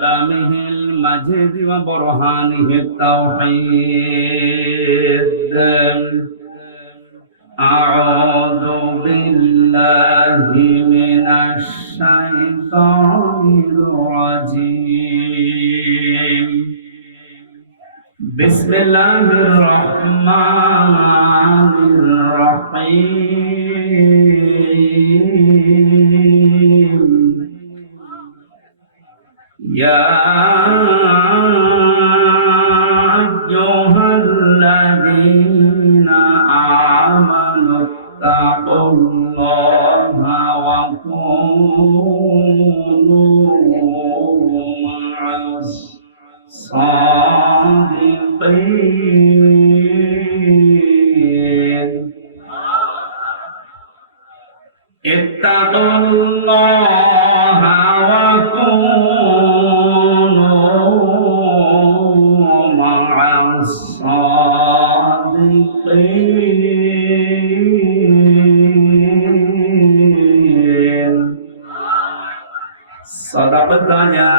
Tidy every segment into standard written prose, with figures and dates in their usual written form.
كلامه المجيد وبرهانه التوحيد. أعوذ بالله من الشيطان الرجيم. بسم الله الرحمن الرحيم. يا أيها الذين آمنوا اتقوا الله وكونوا مع الصادقين. اتقوا الله وكونوا مع الصادقين. صدقت يا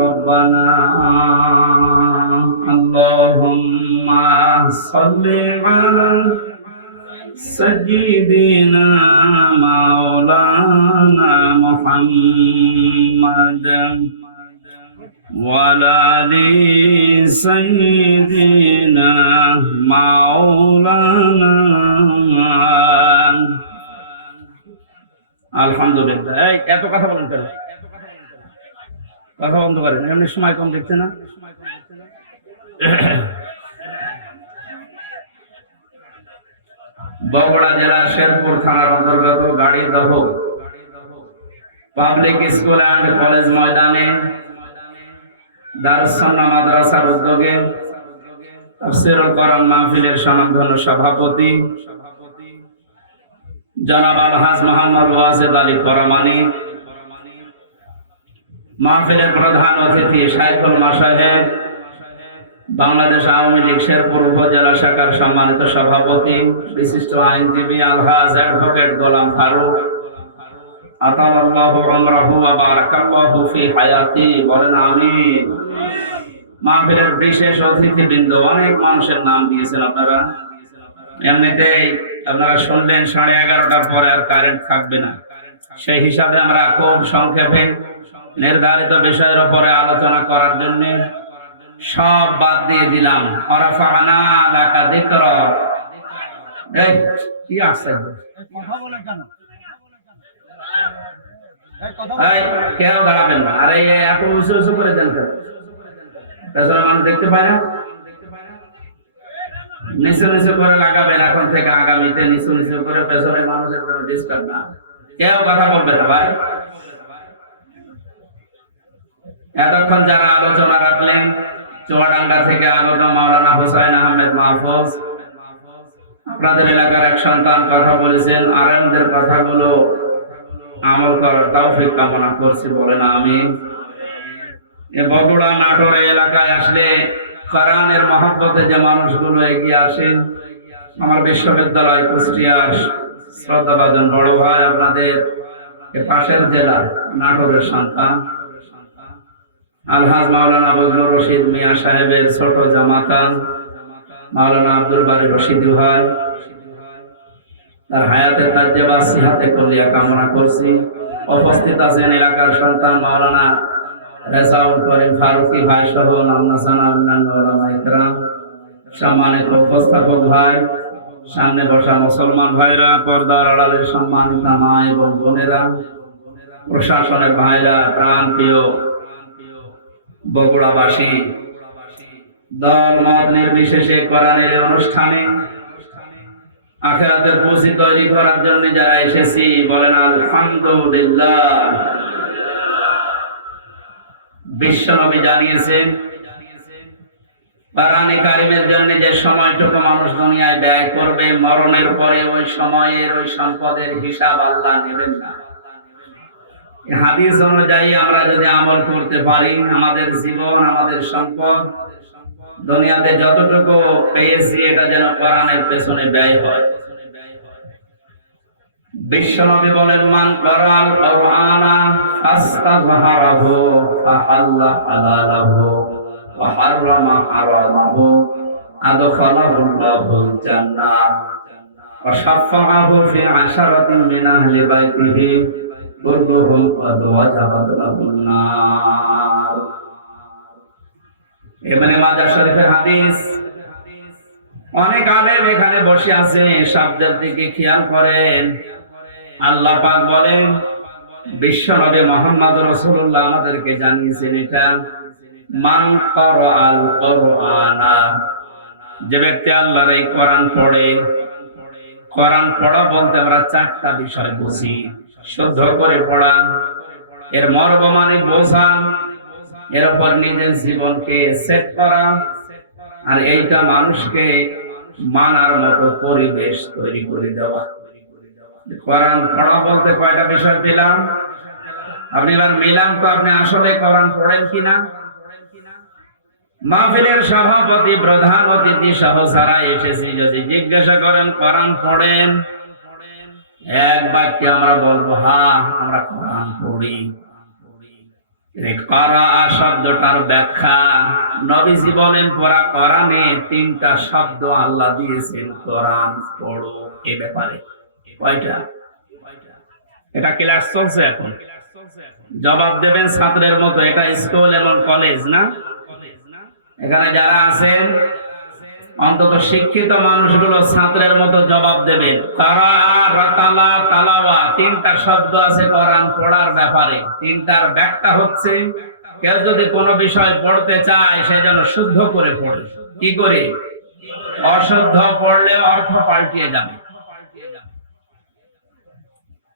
ربنا. اللهم صل على سيدنا مولانا محمد وعلى آل سيدنا مولانا। আলহামদুলিল্লাহ। এত কথা বলেন কেন? কথা বন্ধ করেন, এমনি সময় কম দেখছে না? বগুড়া জেলা শেরপুর থানার অন্তর্গত Garidaha public school and college ময়দানে দারুস সুন্নাহ মাদ্রাসার উদ্যোগে তাফসীরুল কোরআন মাহফিলের স্বনামধন্য সভাপতি জনাব আলহাজ মোহাম্মদ ওয়াজেদ আলী করমানী, মাহফিলের প্রধান অতিথি শাইখুল মাশায়েখ, বাংলাদেশ আওয়ামী লীগ শেরপুর উপজেলা শাখার সম্মানিত সভাপতি বিশিষ্ট আইনজীবী আলহাজ অ্যাডভোকেট গোলাম ফারুক, আতালাল্লাহু উমরাহু ওয়া বারাকাল্লাহু ফি হায়াতি, বলেন আমিন। মাহফিলের বিশেষ অতিথিবৃন্দ, অনেক মানুষের নাম দিয়েছেন আপনারা। এমনিতেই আপনারা শুনলেন 11:30টার পরে আর কারেন্ট থাকবে না, সেই হিসাবে আমরা খুব সংক্ষেপে নির্ধারিত বিষয়ের উপরে আলোচনা করার জন্য সব বাদ দিয়ে দিলাম। ওয়ারাফা'না লাকা যিকরাক। এই কি আছে? কথা বলে কেন? এই কেউ দাঁড়াবেন না। আরে এত উঁচু উঁচু করে দেন কেন? পেছনে মানুষ দেখতে পায় না? নিচু নিচু করে লাগাবেন এখন থেকে, আগামীতে নিচু নিচু করে, পেছনে মানুষের কোনো ডিস্টার্ব না। কেউ কথা বলবে না ভাই। এতক্ষণ যারা আলোচনা রাখলেন, চুয়াডাঙ্গা থেকে আগত মাওলানা হুসাইন আহমেদ মাহফুজ, আপনাদের এলাকার এক সন্তান কথা বলেছেন। আলেমদের কথাগুলো আমল করার তৌফিক কামনা করছি, বলেন আমিন। এ বগুড়া নাটোর এলাকায় আসলে কোরআনের মহব্বতে যে মানুষগুলো এগিয়ে আসে, আমার বিশ্ববিদ্যালয় কুষ্টিয়ার শ্রদ্ধাভাজন বড় ভাই, আপনাদের পাশের জেলা নাটোরের সন্তান আলহাজ মাওলানা বজলুর রশিদ মিয়া সাহেবের ছোট জামাতা মাওলানা আব্দুল বারী রশিদি ভাই, তার হায়াতের তাজ্জেবা সিহাতে কলিয়া কামনা করছি। উপস্থিত আছেন এলাকার সন্তান মাওলানা রেজাউল করিম ফারুকি ভাই সহ নামনাসানা অন্যান্য ওলামা ইকরাম, সম্মানিত উপস্থাপক ভাই, সামনে বসা মুসলমান ভাইরা, পর্দার আড়ালের সম্মানিত মা এবং বোনেরা, প্রশাসনের ভাইরা, প্রাণ প্রিয় বগুড়াবাসী, দল মত নির্বিশেষে কোরআনের অনুষ্ঠানে আখিরাতের পুঁজি তৈরি করার জন্য যারা এসেছি, বলেন আলহামদুলিল্লাহ। বিশ্বনবী জানিয়েছেন, কোরআনে কারিমের জন্য যে সময়টুকু মানুষ দুনিয়ায় ব্যয় করবে, মরণের পরে ওই সময়ের ওই সম্পদের হিসাব আল্লাহ নেবেন না। হাদিস অনুযায়ী আমরা যদি আমল করতে পারি, আমাদের জীবন, আমাদের সম্পদ, দুনিয়াতে যতটুকু পেয়েছি এটা যেন কোরআনের পেছনে ব্যয় হয়। বিশ্বনবী বলেন, মান ক্বারাআল কুরআনা ফাস্তাযহারাহু ফাহাল্লা হালালাহু ওয়া হাররামা হারামাহু আদখালাহুল্লাহুল জান্নাহ ওয়া শাফাআহু ফি আশারাতিন মিন আহলি বাইতিহি কুল্লুহুম ক্বাদ ওয়াজাবাত লাহুন নার। ইবনে মাজাহ শরীফের হাদিস। অনেক আলেম এখানে বসে আছে, শব্দের দিকে খেয়াল করেন। আল্লাহ পাক বলেন, বিশ্বনবী মুহাম্মদ রাসূলুল্লাহ আমাদেরকে জানিয়েছেন এটা, মান ক্বারাআল কুরআনা, যে ব্যক্তি আল্লাহর এই কোরআন পড়ে। কোরআন পড়া বলতে আমরা চারটা বিষয় বুঝি। শুদ্ধ করে পড়া, এর মর্ম মানে বোঝা, এর উপর নিজের জীবনকে সেট করা, আর এইটা মানুষকে মানার মতো পরিবেশ তৈরি করে দেওয়া। কোরআন পড়া বলতে কয়টা বিষয় পেলাম? আপনি এবার মিলান তো, আপনি আসলে কোরআন পড়েন কিনা? মাহফিলের সভাপতি, প্রধান অতিথি সহ যারা এসেছি যদি জিজ্ঞাসা করেন কোরআন পড়েন, এক বাক্যে আমরা বলবো হ্যাঁ আমরা কোরআন পড়ি। ক্বারাআ শব্দটার ব্যাখ্যা, নবীজি বলেন পুরা কোরআনে তিনটা শব্দ আল্লাহ দিয়েছেন কোরআন পড়ো এই ব্যাপারে। কয়টা? এটা ক্লাস চলছে এখন, জবাব দেবেন ছাত্রের মতো। এটা স্কুল এবং কলেজ না? এখানে যারা আছেন অন্তত শিক্ষিত মানুষগুলো ছাত্রের মতো জবাব দেবেন। তালাওয়া, তিনটা শব্দ আছে কোরআন পড়ার ব্যাপারে। তিনটার ব্যাখ্যা হচ্ছে, কেউ যদি কোনো বিষয় পড়তে চায় সে যেন শুদ্ধ করে পড়ে। কি করে? অশুদ্ধ পড়লে অর্থ পাল্টিয়ে যাবে।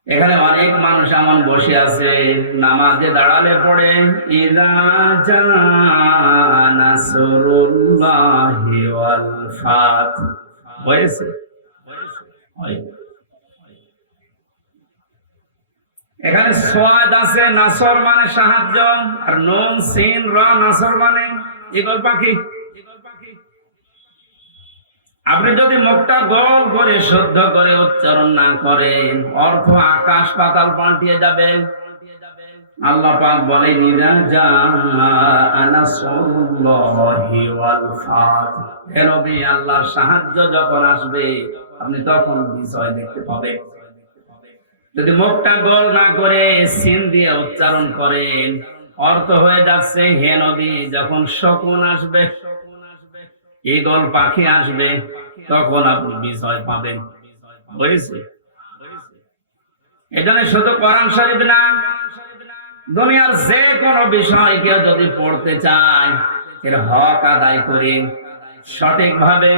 এখানে অনেক মানুষ এমন বসে আছে, নামাজে দাঁড়ালে পড়ে ইযা জা নাসরুল্লাহি ওয়াল ফাত। হয়েছে? এখানে সোয়াদ আছে, নাসর মানে সাহায্য, আর নুন সিন রা নাসর মানে ঈগল পাখি। আপনি যদি মুখটা গোল করে শুদ্ধ করে উচ্চারণ না করেন, অর্থ আকাশ পাতাল পাল্টিয়ে যাবে। আল্লাহ পাক বলেন ইযা জাআ নাসরুল্লাহি ওয়াল ফাত, হে নবী আল্লাহর সাহায্য যখন আসবে আপনি তখন বিজয় দেখতে পাবেন। যদি মুখটা গোল না করে সিন দিয়ে উচ্চারণ করেন, অর্থ হয়ে যাচ্ছে হে নবী যখন শকুন আসবে, ঈগল পাখি আসবে, তখন আপনি বিজয় পাবেন। বুঝেছি? এজন্য শুধু কোরআন শরীফ না, দুনিয়ার যে কোনো বিষয় কেউ যদি পড়তে চায়, এর হক আদায় করে সঠিকভাবে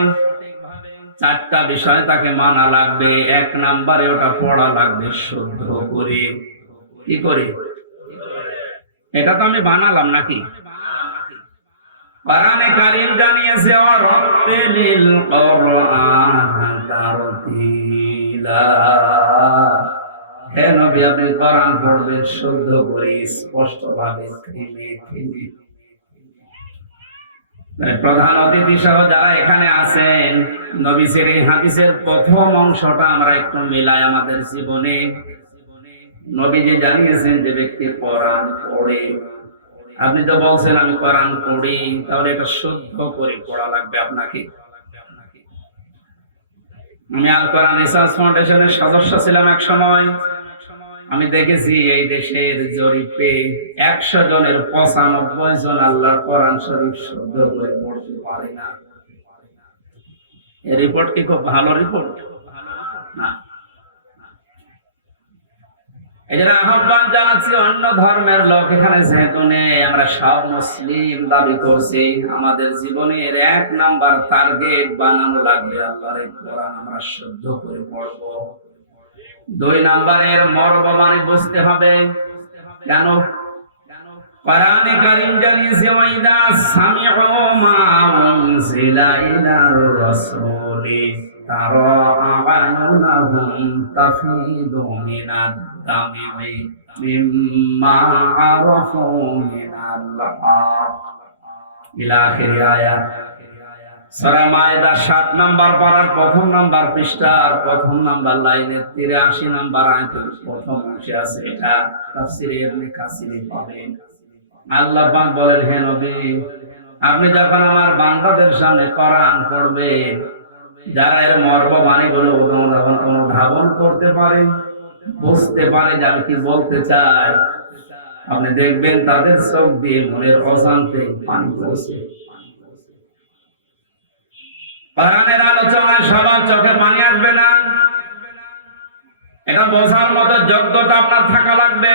চারটা বিষয় তাকে মানা লাগবে। এক নম্বরে ওটা পড়া লাগবে শুদ্ধ করে। কি করে? এটা তো আমি বানালাম নাকি? কোরআনে কারীম জানিয়েছে ওয়ারাত্তিলিল কুরআনা তারতিলা, হে নবী আপনি কোরআন পড়বেন শুদ্ধ করে, স্পষ্ট ভাবে, থেমে থেমে। প্রধান অতিথি সহ যারা এখানে আছেন, নবীর এই হাদিসের প্রথম অংশটা আমরা একটু মিলাই আমাদের জীবনে। নবীজি জানিয়েছেন যে ব্যক্তি কোরআন পড়ে, আপনি তো বলছেন আমি কোরআন পড়ি, তাহলে এটা শুদ্ধ করে পড়া লাগবে আপনাকে। আমি আল কোরআন রিসার্চ ফাউন্ডেশনের সদস্য ছিলাম এক সময়। আমি দেখেছি এই দেশের জরিপে 100 জনের 95 জন আল্লাহর কোরআন শরীফ শুদ্ধ করে পড়তে পারে না। এই রিপোর্ট কি খুব ভালো রিপোর্ট? না। এজন্য আহ্বান জানাচ্ছি অন্য ধর্মের লোক এখানে যেহেতু নেই, আমরা সব মুসলিম দাবি করছি, আমাদের জীবনের 1 নাম্বার টার্গেট বানানো লাগবে আল্লাহর এই কোরআন আমরা শুদ্ধ করে পড়ব। 2 নাম্বারের মর্ম মানে বুঝতে হবে। কেন? কোরআনে কারীম জানিয়েছে ওয়াইদা সামিউ মা উনজিলা ইলার রাসূলি তারা আ'য়ুনাহুম তাফিদু মিনাদ দামি মিম্মা আরাফু মিনাল হক ইলা আখির আয়াত। সূরা মায়েদা 7 নম্বর পারার প্রথম নম্বর পৃষ্ঠার প্রথম নম্বর লাইনের 83 নম্বর আয়াতের প্রথম অংশে আছে। এটা তাফসীরে ইবনে কাসিরে পাবেন। আল্লাহ পাক বলেন, হে নবী, আপনি যখন আমার বান্দাদের সামনে কোরআন পড়বেন, যারা এর মর্মবাণীগুলো অনুধাবন করতে পারে, বুঝতে পারে যে আমি কি বলতে চাই, আপনি দেখবেন তাদের চোখ দিয়ে মনের অজান্তে পানি পড়ছে। কোরআনের আলোচনায় সবার চোখে পানি আসবে না, এটা বোঝার মতো যোগ্যতা আপনার থাকা লাগবে।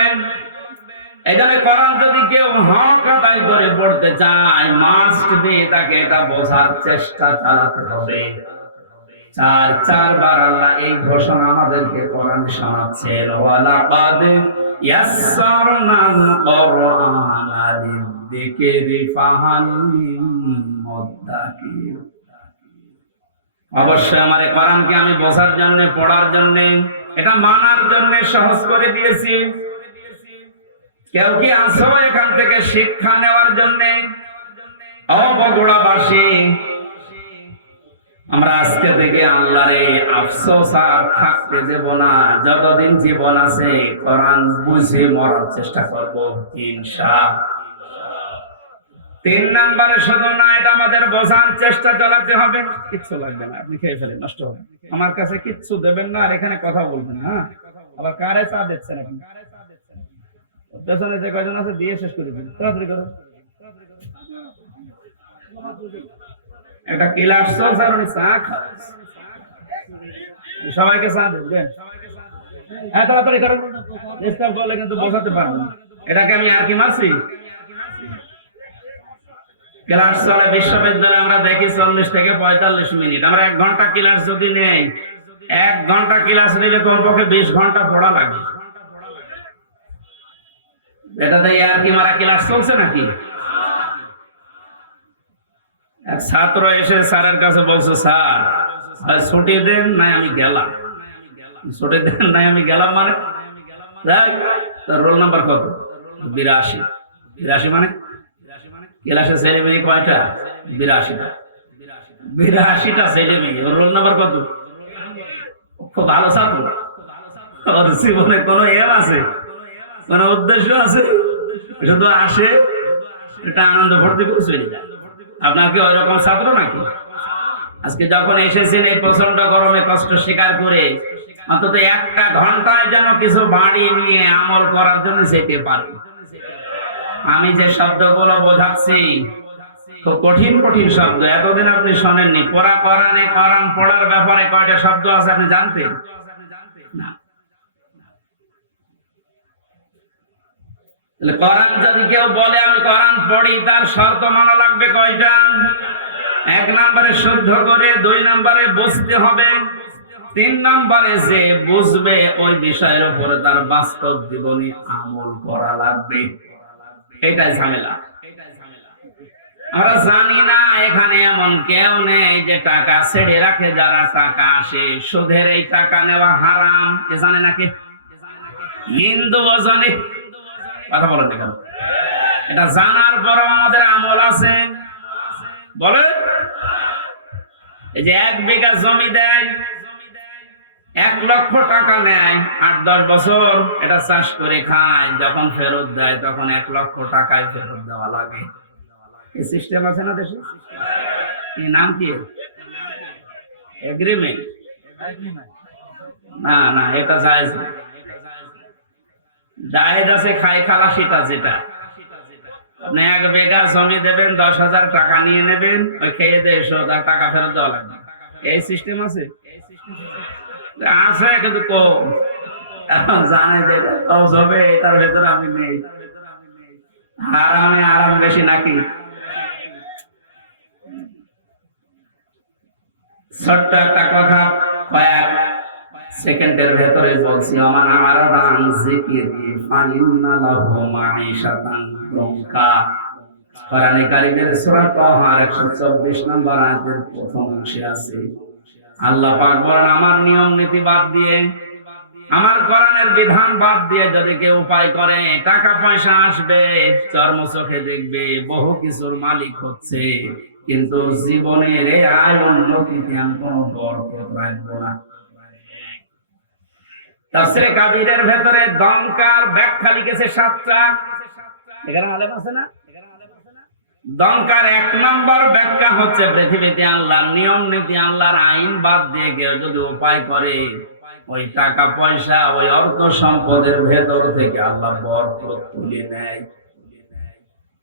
এই জন্য কোরআন যদি কেউ হক আদায় করে পড়তে চায়, মাস্ট বি তাকে এটা বোঝার চেষ্টা চালাতে হবে। চারবার আল্লাহ এই ঘোষণা আমাদেরকে কোরআনে শোনাচ্ছেন, ওয়ালাকাদ ইয়াসসারনাল কুরআনা লিযিকরি ফাহাল মিন মুদ্দাকির। অবশ্যই আমার এই কোরআনকে আমি বোঝার জন্য, পড়ার জন্য, এটা মানার জন্য সহজ করে দিয়েছি। কেউ কি আসো এখান থেকে শিক্ষা নেওয়ার জন্য? বগুড়াবাসী, আমরা আজকে থেকে আল্লাহর এই আফসোস আর থাকতে দেব না। যতদিন জীবন আছে কোরআন বুঝে মরার চেষ্টা করব ইনশাআল্লাহ। 3 নম্বরে শুধু না, এটা আমাদের বোঝার চেষ্টা চালাতে হবে। কিচ্ছু লাগবে না, আপনি খেয়ে ফেলেন, নষ্ট হবে। আমার কাছে কিচ্ছু দেবেন না, আর এখানে কথা বলবেন না। আবার কারে চা দিচ্ছেন আপনি? পেছনে যে কয়জন আছে দিয়ে শেষ করে দিন, তাড়াতাড়ি করুন। একটা ক্লাস চলছে আর উনি চা খায়। সবাইকে চা দেবেন, হ্যাঁ তাড়াতাড়ি করুন। ডিস্টার্ব করলে কিন্তু বোঝাতে পারবেন। এটাকে আমি আর কি মারছি? ক্লাস চলে বিশ্ববিদ্যালয়ে, আমরা দেখি 40 থেকে 45 মিনিট। আমরা 1 ঘন্টা ক্লাস যদি নেই, 1 ঘন্টা ক্লাস নিলে কমপক্ষে 20 ঘন্টা পড়া লাগে। এটাতে আর কি মারা ক্লাস চলছে নাকি? এক ছাত্র এসে স্যারের কাছে বলছে, স্যার ছুটি দেন নাই আমি গেলাম। ছুটি দেন নাই আমি গেলাম মানে তার রোল নাম্বার কত? 82। 82 মানে ক্লাসে ছেলে মেয়ে কয়টা? 82টা। 82টা ছেলে মেয়ে, ওর রোল নাম্বার কত? খুব ভালো ছাত্র। ওর জীবনে কোনো এম আছে, কোনো উদ্দেশ্য আছে? শুধু আসে, এটা আনন্দ ভর্তি করে চলে যায়। আপনার কি ওই রকম ছাত্র নাকি? আজকে যখন এসেছেন এই প্রচন্ড গরমে কষ্ট স্বীকার করে, অন্তত 1টা ঘন্টায় যেন কিছু বাড়ি নিয়ে আমল করার জন্য যেতে পারে। আমি যে শব্দগুলো বোঝাচ্ছি খুব কঠিন কঠিন শব্দ, এতদিন আপনি শোনেননি। কোরআনে কোরআন পড়ার ব্যাপারে কয়টা শব্দ আছে আপনি জানতেন না? কোরআন যদি কেউ বলে আমি কোরআন পড়ি, তার শর্ত মানা লাগবে কয়টা? 1 নম্বরে শুদ্ধ করে, 2 নম্বরে বুঝতে হবে, 3 নম্বরে যে বুঝবে ওই বিষয়ের উপরে তার বাস্তব জীবনে আমল করা লাগবে। এটাই ঝামেলা। আমরা জানি না এখানে এমন কেউ নেই যে টাকা ছেড়ে রাখে। যারা টাকা আসে, সুদের এই টাকা নেওয়া হারাম, এ জানে নাকি? হিন্দু জানে, কথা বলেন কেন? এটা জানার পরও আমাদের আমল আছে। বলে এই যে 1 বিঘা জমি দেয়, 1 লক্ষ টাকা নেয়, 8-10 বছর এটা চাষ করে খায়, যখন ফেরত দেয় তখন 1 লক্ষ টাকায় ফেরত দেওয়া লাগে। এই সিস্টেম আছে না দেশে? কি নাম কি? এগ্রিমেন্ট? না না, এটা জায়েজ না। জায়েজ আছে খাই খালাসিটা, যেটা আপনি 1 বিঘা জমি দেবেন, 10,000 টাকা নিয়ে নেবেন, ওই খেয়ে দিয়ে টাকা ফেরত দেওয়া লাগবে। এই সিস্টেম আছে? আছে কিন্তু কম। এখন জানে যে হবে, এটার ভেতরে আমি নেই। আরাম বেশি নাকি? ছোট্ট একটা কথা কয়েক সেকেন্ডের ভেতরে বলছি। আমার আরাদান জিকিরি ফাইন্না লাহু মাঈশাতান দনকা। কোরআনে কারীমের সূরা তাহা 124 নম্বর আয়াতের প্রথম অংশে আছে, আল্লাহ পাক বলেন, আমার নিয়ম নীতি বাদ দিয়ে আমার কোরআনের বিধান বাদ দিয়ে যদি কেউ উপায় করে টাকা পয়সা আসবে, চর্ম চোখে দেখবে, বহু কিছুর মালিক হচ্ছে, কিন্তু জীবনের এই আয় উন্নতিতে আমি কোনো বরকত রাখবো না। তাফসীরে কাবীরের ভেতরে দংকার ব্যাখ্যা লিখেছে 7টা। এখানে আলেম আছে না? দংকার 1 নম্বর ব্যাখ্যা হচ্ছে, পৃথিবীতে আল্লাহর নিয়ম নীতি, আল্লাহর আইন বাদ দিয়ে কেউ যদি উপায় করে, ওই টাকা পয়সা, ওই অর্থ সম্পদের ভেতর থেকে আল্লাহ বরকত তুলে নেয়।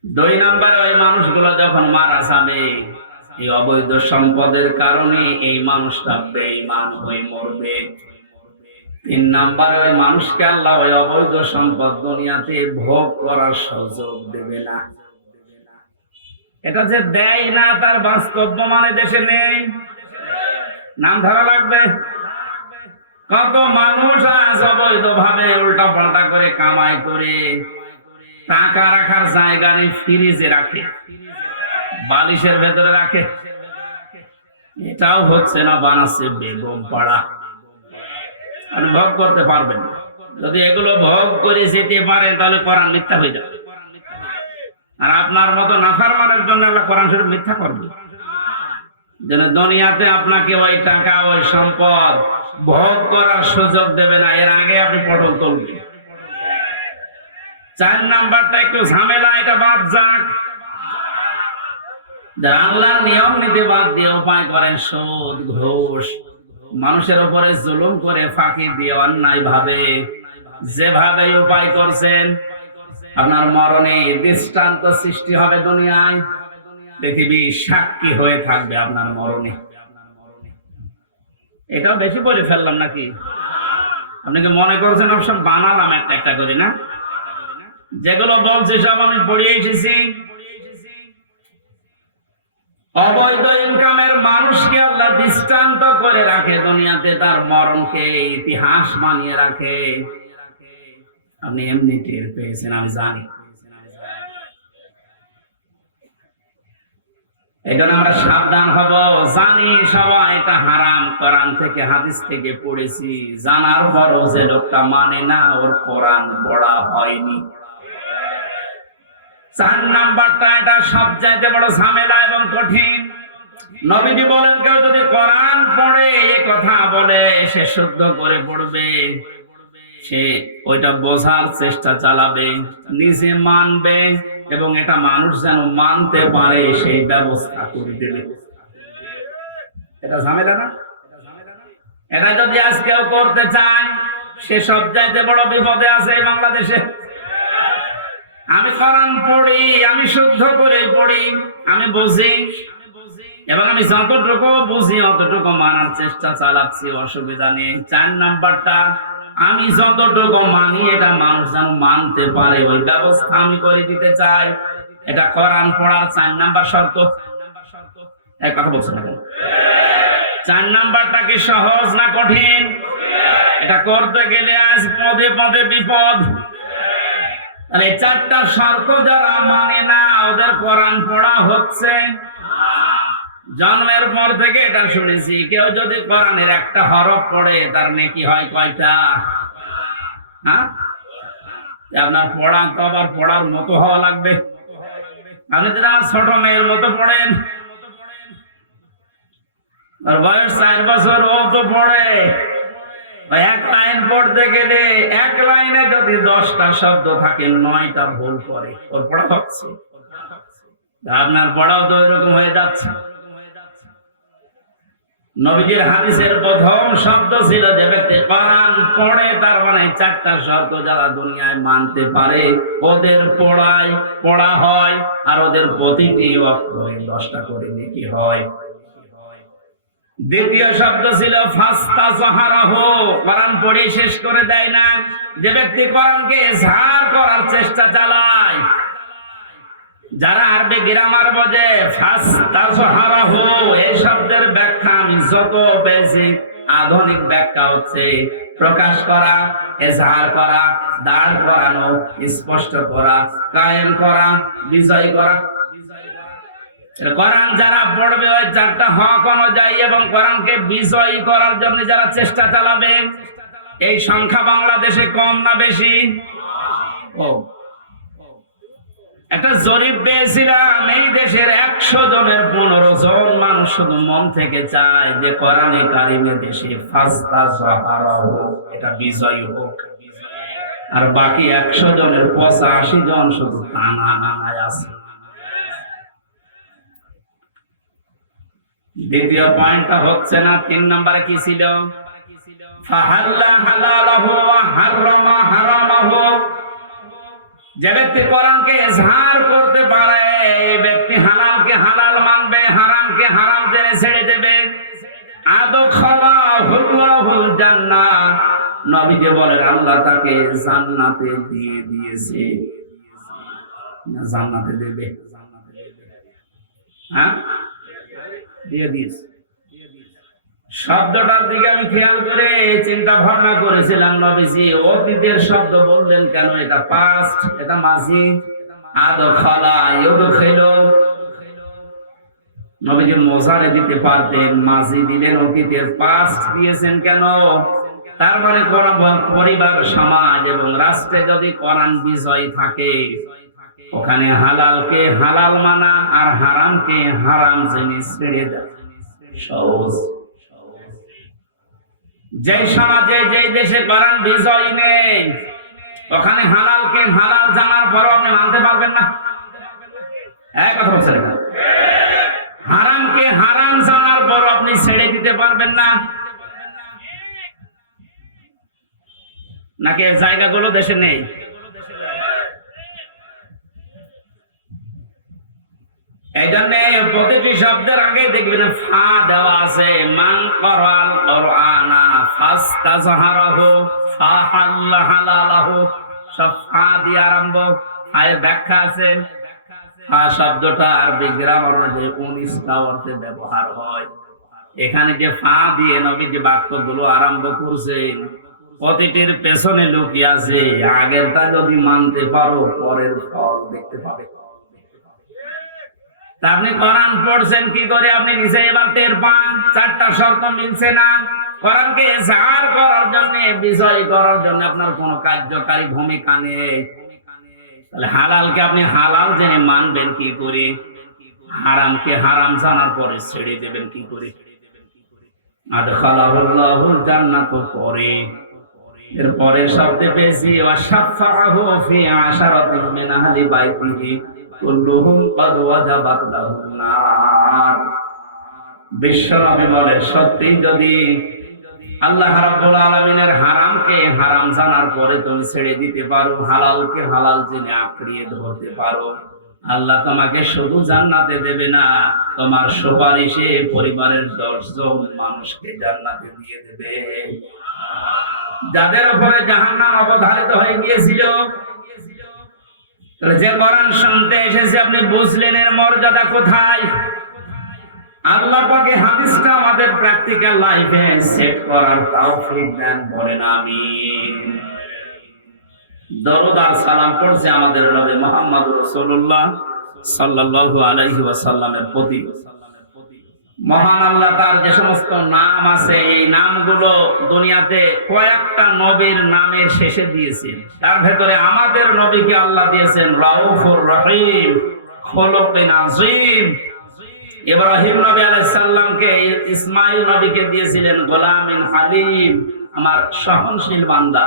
2 নম্বরে, ওই মানুষগুলো যখন মারা যাবে, এই অবৈধ সম্পদের কারণে এই মানুষটা বেঈমান হয়ে মরবে। 3 নম্বরে, ওই মানুষকে আল্লাহ ওই অবৈধ সম্পদ দুনিয়াতে ভোগ করার সুযোগ দেবে না। এটা যে দেয় না তার বাস্তব প্রমাণে দেশে নেই, নাম ধরা লাগবে। কত মানুষ আজ অবৈধ ভাবে উল্টা পাল্টা করে কামাই করে টাকা রাখার জায়গা নেই, ফ্রিজে রাখে, বালিশের ভেতরে রাখে। এটাও হচ্ছে না, বানাচ্ছে বেগম পাড়া। ভোগ করতে পারবেন না। যদি এগুলো ভোগ করে যেতে পারে তাহলে কোরআন মিথ্যা হয়ে যাবে। আর আপনার মতো নাফরমানের জন্য আল্লাহ কোরআন শরীফ মিথ্যা করবে। যেন দুনিয়াতে আপনাকে ওই টাকা, ওই সম্পদ ভোগ করার সুযোগ দেবে না, এর আগে আপনি পটল তুলবেন। 4 নাম্বারটা একটু ঝামেলা, এটা বাদ যাক। যারা আল্লাহর নিয়ম নীতি বাদ দিয়ে উপায় করেন সুদ, ঘুষ, মানুষের উপরে জুলুম করে, ফাঁকি দিয়ে, অন্যায় ভাবে যেভাবে উপায় করছেন, আপনার মরণে দৃষ্টান্ত সৃষ্টি হবে দুনিয়ায়। পৃথিবী সাক্ষী হয়ে থাকবে আপনার মরণে। এটাও বেশি বলে ফেললাম নাকি? আপনি কি মনে করছেন সব বানালাম একটা একটা করে? না, যেগুলো বলছে সব আমি পড়িয়ে এসেছি। অবৈধ ইনকামের মানুষকে আল্লাহ দৃষ্টান্ত করে রাখে দুনিয়াতে, তার মরণকে ইতিহাস বানিয়ে রাখে। আপনি এমনি টের পেয়েছেন, আমি জানি। এই জন্য আমরা সাবধান হব। জানি সবাই এটা হারাম, কোরআন থেকে হাদিস থেকে পড়েছি, জানার পরও যে লোকটা মানে না, ওর কোরআন পড়া হয়নি। 4 নাম্বারটা, এটা সবচাইতে বড় ঝামেলা এবং কঠিন। নবীজি বলেন, কেউ যদি কোরআন পড়ে এ কথা বলে, সে শুদ্ধ করে পড়বে, সে ওইটা বোঝার চেষ্টা চালাবে, নিজে মানবে, এবং এটা মানুষ যেন মানতে পারে সেই ব্যবস্থা করে দেবে। এটা ঝামেলা না? এটা যদি আজ কেউ করতে চায়, সে সবচাইতে বড় বিপদে আছে বাংলাদেশে। আমি কোরআন পড়ি, আমি শুদ্ধ করে পড়ি, আমি বুঝি, এবং আমি যতটুকু বুঝি অতটুকু মানার চেষ্টা চালাচ্ছি, অসুবিধা নেই। 4 নাম্বারটা, আমি যতটুকু মানি এটা মানুষ যেন মানতে পারে, ওই ব্যবস্থা আমি করে দিতে চাই। এটা কোরআন পড়ার 4 নাম্বার শর্ত। এক কথা বলছেন না? 4 নাম্বারটা কি সহজ না কঠিন? এটা করতে গেলে আজ পদে পদে বিপদ। তাহলে 4টা শর্ত যারা মানে না, ওদের কোরআন পড়া হচ্ছে। জন্মের পর থেকে এটা শুনেছি, কেউ যদি কোরআনের একটা হরফ পড়ে তার নেকি হয় কয়টা? হ্যাঁ, আপনার পড়া তো আবার পড়ার মতো হওয়া লাগবে। আপনি যদি আমার ছোট মেয়ের মতো পড়েন, আর বয়স 4 বছর, ও তো পড়ে। 1 লাইন পড়তে গেলে 1 লাইনে যদি 10টা শব্দ থাকে, 9টা ভুল করে, ওর পড়া হচ্ছে। আপনার পড়াও তো এরকম হয়ে যাচ্ছে। নবীজির হাদিসের প্রথম শব্দ ছিল, যে ব্যক্তি কোরআন পড়ে, তার মানে 4টা শর্ত যারা দুনিয়ায় মানতে পারে, ওদের পড়া হয়, আর ওদের প্রতিটি অক্ষরে 10টা করে নেকি হয়। দ্বিতীয় শব্দ ছিল ফাস্তাযহারাহু, কোরআন পড়ে শেষ করে দেয় না। যে ব্যক্তি কোরআনকে ইজহার করার চেষ্টা চালায়, যারা আরবি গ্রামার বোঝে, ফাস্তাযহারাহু এই শব্দের ব্যাখ্যা আমি যত পেয়েছি, আধুনিক ব্যাখ্যা হচ্ছে প্রকাশ করা, ইজহার করা, দাঁড় করানো, স্পষ্ট করা, কায়েম করা, বিজয় করা। কোরআন যারা পড়বে ওই 4টা হক অনুযায়ী এবং কোরআনকে বিজয়ী করার জন্য যারা চেষ্টা চালাবে, এই সংখ্যা বাংলাদেশে কম না বেশি? একটা জরিপ পেয়েছিলাম, এই দেশের 100 জনের 15 জন মানুষ শুধু মন থেকে চায় যে কোরআনে কারিমে দেশে এটা বিজয় হোক, আর বাকি 100 জনের 85 জন শুধু টানা নানায় আছে। দ্বিতীয় পয়েন্টটা হচ্ছে না। 3 নম্বরে কি ছিল? ফাহাল্লা হালালাহু ওয়া হারামা হারামাহু। যে ব্যক্তি কোরআনকে ইজহার করতে পারে, এই ব্যক্তি হালালকে হালাল মানবে, হারামকে হারাম জেনে ছেড়ে দেবে। আদখালাহুল্লাহুল জান্নাহ। নবীজি বলেন আল্লাহ তাকে জান্নাতে দিয়ে দিয়েছে। জান্নাতে দেবে, হ্যাঁ দিয়ে দিয়েছে। শব্দটার দিকে আমি খেয়াল করে চিন্তা ভাবনা করেছিলাম, নবীজি অতীতের শব্দ বললেন কেন? এটা পাস্ট, এটা মাজি। আদখালা ইউদখিলু, নবীজি মোজারে দিতে পারতেন, মাজি দিলেন, অতীতের পাস্ট দিয়েছেন কেন? তার মানে কোন পরিবার, সমাজ এবং রাষ্ট্রে যদি কোরআন বিজয় থাকে, ওখানে হালালকে হালাল মানা আর হারামকে হারাম জেনে ছেড়ে দেয় সহজ। যে সমাজে, যে দেশে কোরআন বিজয় নেই, ওখানে হালালকে হালাল জানার পরও আপনি মানতে পারবেন না। এক কথা বলছেন, হারামকে হারাম জানার পরও আপনি ছেড়ে দিতে পারবেন না। নাকি জায়গাগুলো দেশে নেই? এই জন্য প্রতিটি শব্দের আগে দেখবেন ফা দেওয়া আছে। মান করাল কোরআনা ফাস্তাজহারাহু ফাহাল্লা হালালাহু, সব ফা দিয়ে আরম্ভ। আয়ের ব্যাখ্যা আছে। ফা শব্দটা আরবি গ্রামার অনুযায়ী 19টা অর্থে ব্যবহার হয়। এখানে যে ফা দিয়ে নবী যে বাক্যগুলো আরম্ভ করছেন, প্রতিটির পেছনে লুকিয়ে আছে। আগেরটা যদি মানতে পারো, পরের ফল দেখতে পাবে। আপনি কোরআন পড়ছেন কি করে? আপনি নিজে এবার টের পান 4টা শর্ত মিলছে না। কোরআনকে ইজহার করার জন্য, বিজয় করার জন্য আপনার কোনো কার্যকারী ভূমিকা নেই। তাহলে হালালকে আপনি হালাল জেনে মানবেন কি করে? হারামকে হারাম জানার পরে ছেড়ে দেবেন কি করে? আদখালাহুল্লাহুল জান্নাত পরে, এর পরে শব্দে পেয়েছি ওয়াশাফাহু ফি আশারাতিন মিন আহলি বাইতিহি কুল্লুহুম ক্বাদ ওয়াজাবাত লাহুন নার। বিশ্বনবী বলেন, সত্যি যদি আল্লাহ রাব্বুল আলামিনের হারামকে হারাম জানার পরে তুমি ছেড়ে দিতে পারো, হালালকে হালাল জেনে আঁকড়িয়ে ধরতে পারো, আল্লাহ তোমাকে শুধু জান্নাতে দেবে না, তোমার সুপারিশে পরিবারের 10 জন মানুষকে জান্নাতে দিয়ে দেবে। যাদের উপরে জাহান্নাম অবধারিত হয়ে গিয়েছিল, যে কোরআন শুনতে এসেছে, আপনি বুঝলেন এর মর্যাদা কোথায়? আল্লাহ পাকে হাদিসটা আমাদের প্র্যাকটিক্যাল লাইফে সেট করার তৌফিক দেন, বলেন আমিন। দরুদ আর সালাম পড়ছে আমাদের নবী মুহাম্মদ রাসূলুল্লাহ সাল্লাল্লাহু আলাইহি ওয়াসাল্লামের প্রতি। মহান আল্লাহ তার যে সমস্ত নাম আছে, এই নামগুলো দুনিয়াতে কয়েকটা নবীর নামের শেষে দিয়েছেন। তার ভেতরে আমাদের নবীকে আল্লাহ দিয়েছেন রাউফুর রহিম, খুলুকিন আযীম। ইব্রাহিম নবী আলাইহিস সালামকে, ইসমাঈল নবীকে দিয়েছিলেন গোলামিন হালিম, আমার সহনশীল বান্দা।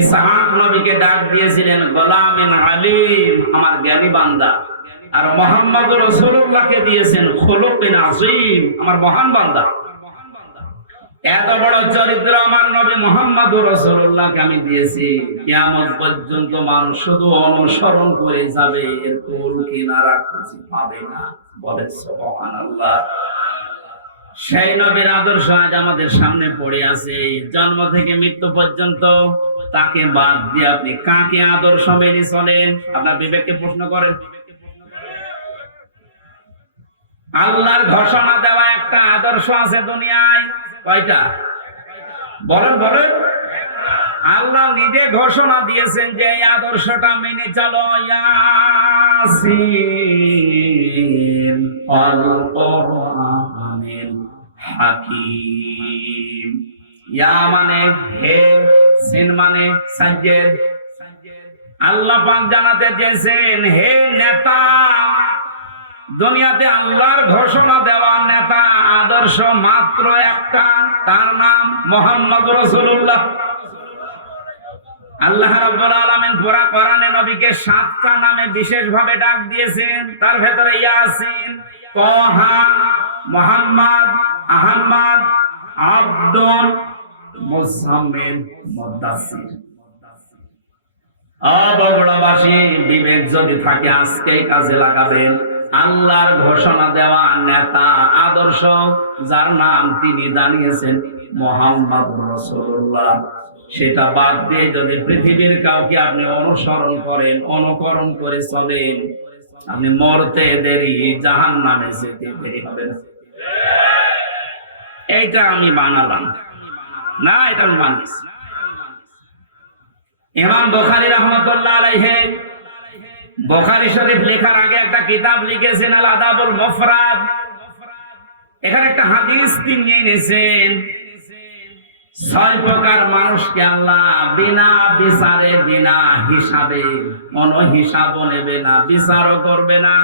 ইসহাক নবীকে ডাক দিয়েছিলেন গোলামিন আলিম, আমার জ্ঞানী বান্দা। আর মুহাম্মদ রাসূলুল্লাহকে দিয়েছেন খুলুকিন আযীম, আমার মহান বান্দা। এত বড় চরিত্র আমার নবী মুহাম্মদ রাসূলুল্লাহকে আমি দিয়েছি, কিয়ামত পর্যন্ত মানুষ শুধু অনুসরণ করে যাবে, এর কুল কিনারা খুঁজে পাবে না। বলেন সুবহানাল্লাহ। সেই নবীর আদর্শ আজ আমাদের সামনে পড়ে আছে। জন্ম থেকে মৃত্যু পর্যন্ত তাকে বাদ দিয়ে আপনি কাকে আদর্শ মেনে চলেন? আপনার বিবেককে প্রশ্ন করেন। আল্লাহর ঘোষণা দেওয়া একটা আদর্শ আছে দুনিয়ায়, কয়টা? বলেন বলেন। আল্লাহ নিজে ঘোষণা দিয়েছেন যে এই আদর্শটা মেনে চলো। ইয়াসিন আল কোরআনিল হাকীম। ইয়া মানে হে, সিন মানে সাজ্জেদ। আল্লাহ পাক জানাতে চেয়েছেন, হে নেতা, দুনিয়াতে আল্লাহর ঘোষণা দেওয়া নেতা আদর্শ মাত্র একটা, তার নাম মুহাম্মদ রাসূলুল্লাহ। আল্লাহ রাব্বুল আলামিন পুরা কোরআনে নবীকে 7টা নামে বিশেষভাবে ডাক দিয়েছেন। তার ভেতরে ইয়াসিন, তাহা, মুহাম্মদ, আহমদ, আব্দুল, মুজাম্মিল, মুদাসসির। বগুড়াবাসী, বিবেক যদি থাকে আজকে কাজে লাগাবেন। আল্লাহর ঘোষণা দেওয়া নেতা আদর্শ যার নাম তিনি জানিয়েছেন মুহাম্মদ রাসূলুল্লাহ, সেটা বাদ দিয়ে যদি পৃথিবীর কাউকে আপনি অনুসরণ করেন, অনুকরণ করে চলেন, আপনি মরতে দেরি, জাহান্নামে যেতে দেরি হবে না। এইটা আমি বানালাম না, এটা আমি বানিয়েছি। ইমাম বুখারী রাহমাতুল্লাহ আলাইহি বুখারী শরীফ লেখার আগে একটা কিতাব লিখেছেন, আল আদাবুল মুফরাদ। এখানে একটা হাদিস তিনি এনেছেন, 6 প্রকার মানুষকে আল্লাহ বিনা বিচারে, বিনা হিসাবে, কোনো হিসাবও নেবে না, বিচারও করবে না,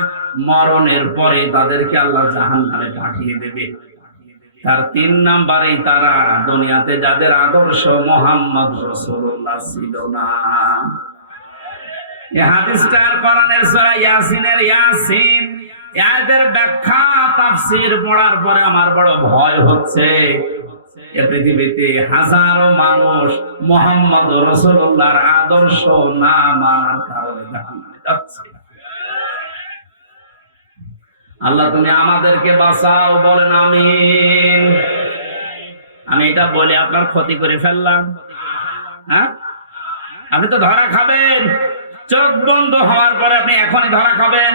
মরণের পরে তাদেরকে আল্লাহ জাহান্নামে পাঠিয়ে দেবে। তার 3 নাম্বারেই তারা, দুনিয়াতে যাদের আদর্শ মুহাম্মদ রাসূলুল্লাহ ছিল না। এই হাদিসটা কোরআনের সূরা ইয়াসিনের ইয়াসিন, এদের ব্যাখ্যা তাফসীর পড়ার পরে আমার বড় ভয় হচ্ছে। এই পৃথিবীতে হাজারো মানুষ মুহাম্মদ রাসূলুল্লাহর আদর্শ না মানার কারণে জাহান্নামে যাচ্ছে। আল্লাহ তুমি আমাদেরকে বাঁচাও, বলেন আমিন। আমি এটা বলে আপনার ক্ষতি করে ফেললাম? হ্যাঁ, আপনি তো ধরা খাবেন। চোখ বন্ধ হওয়ার পরে আপনি এখনই ধরা খাবেন।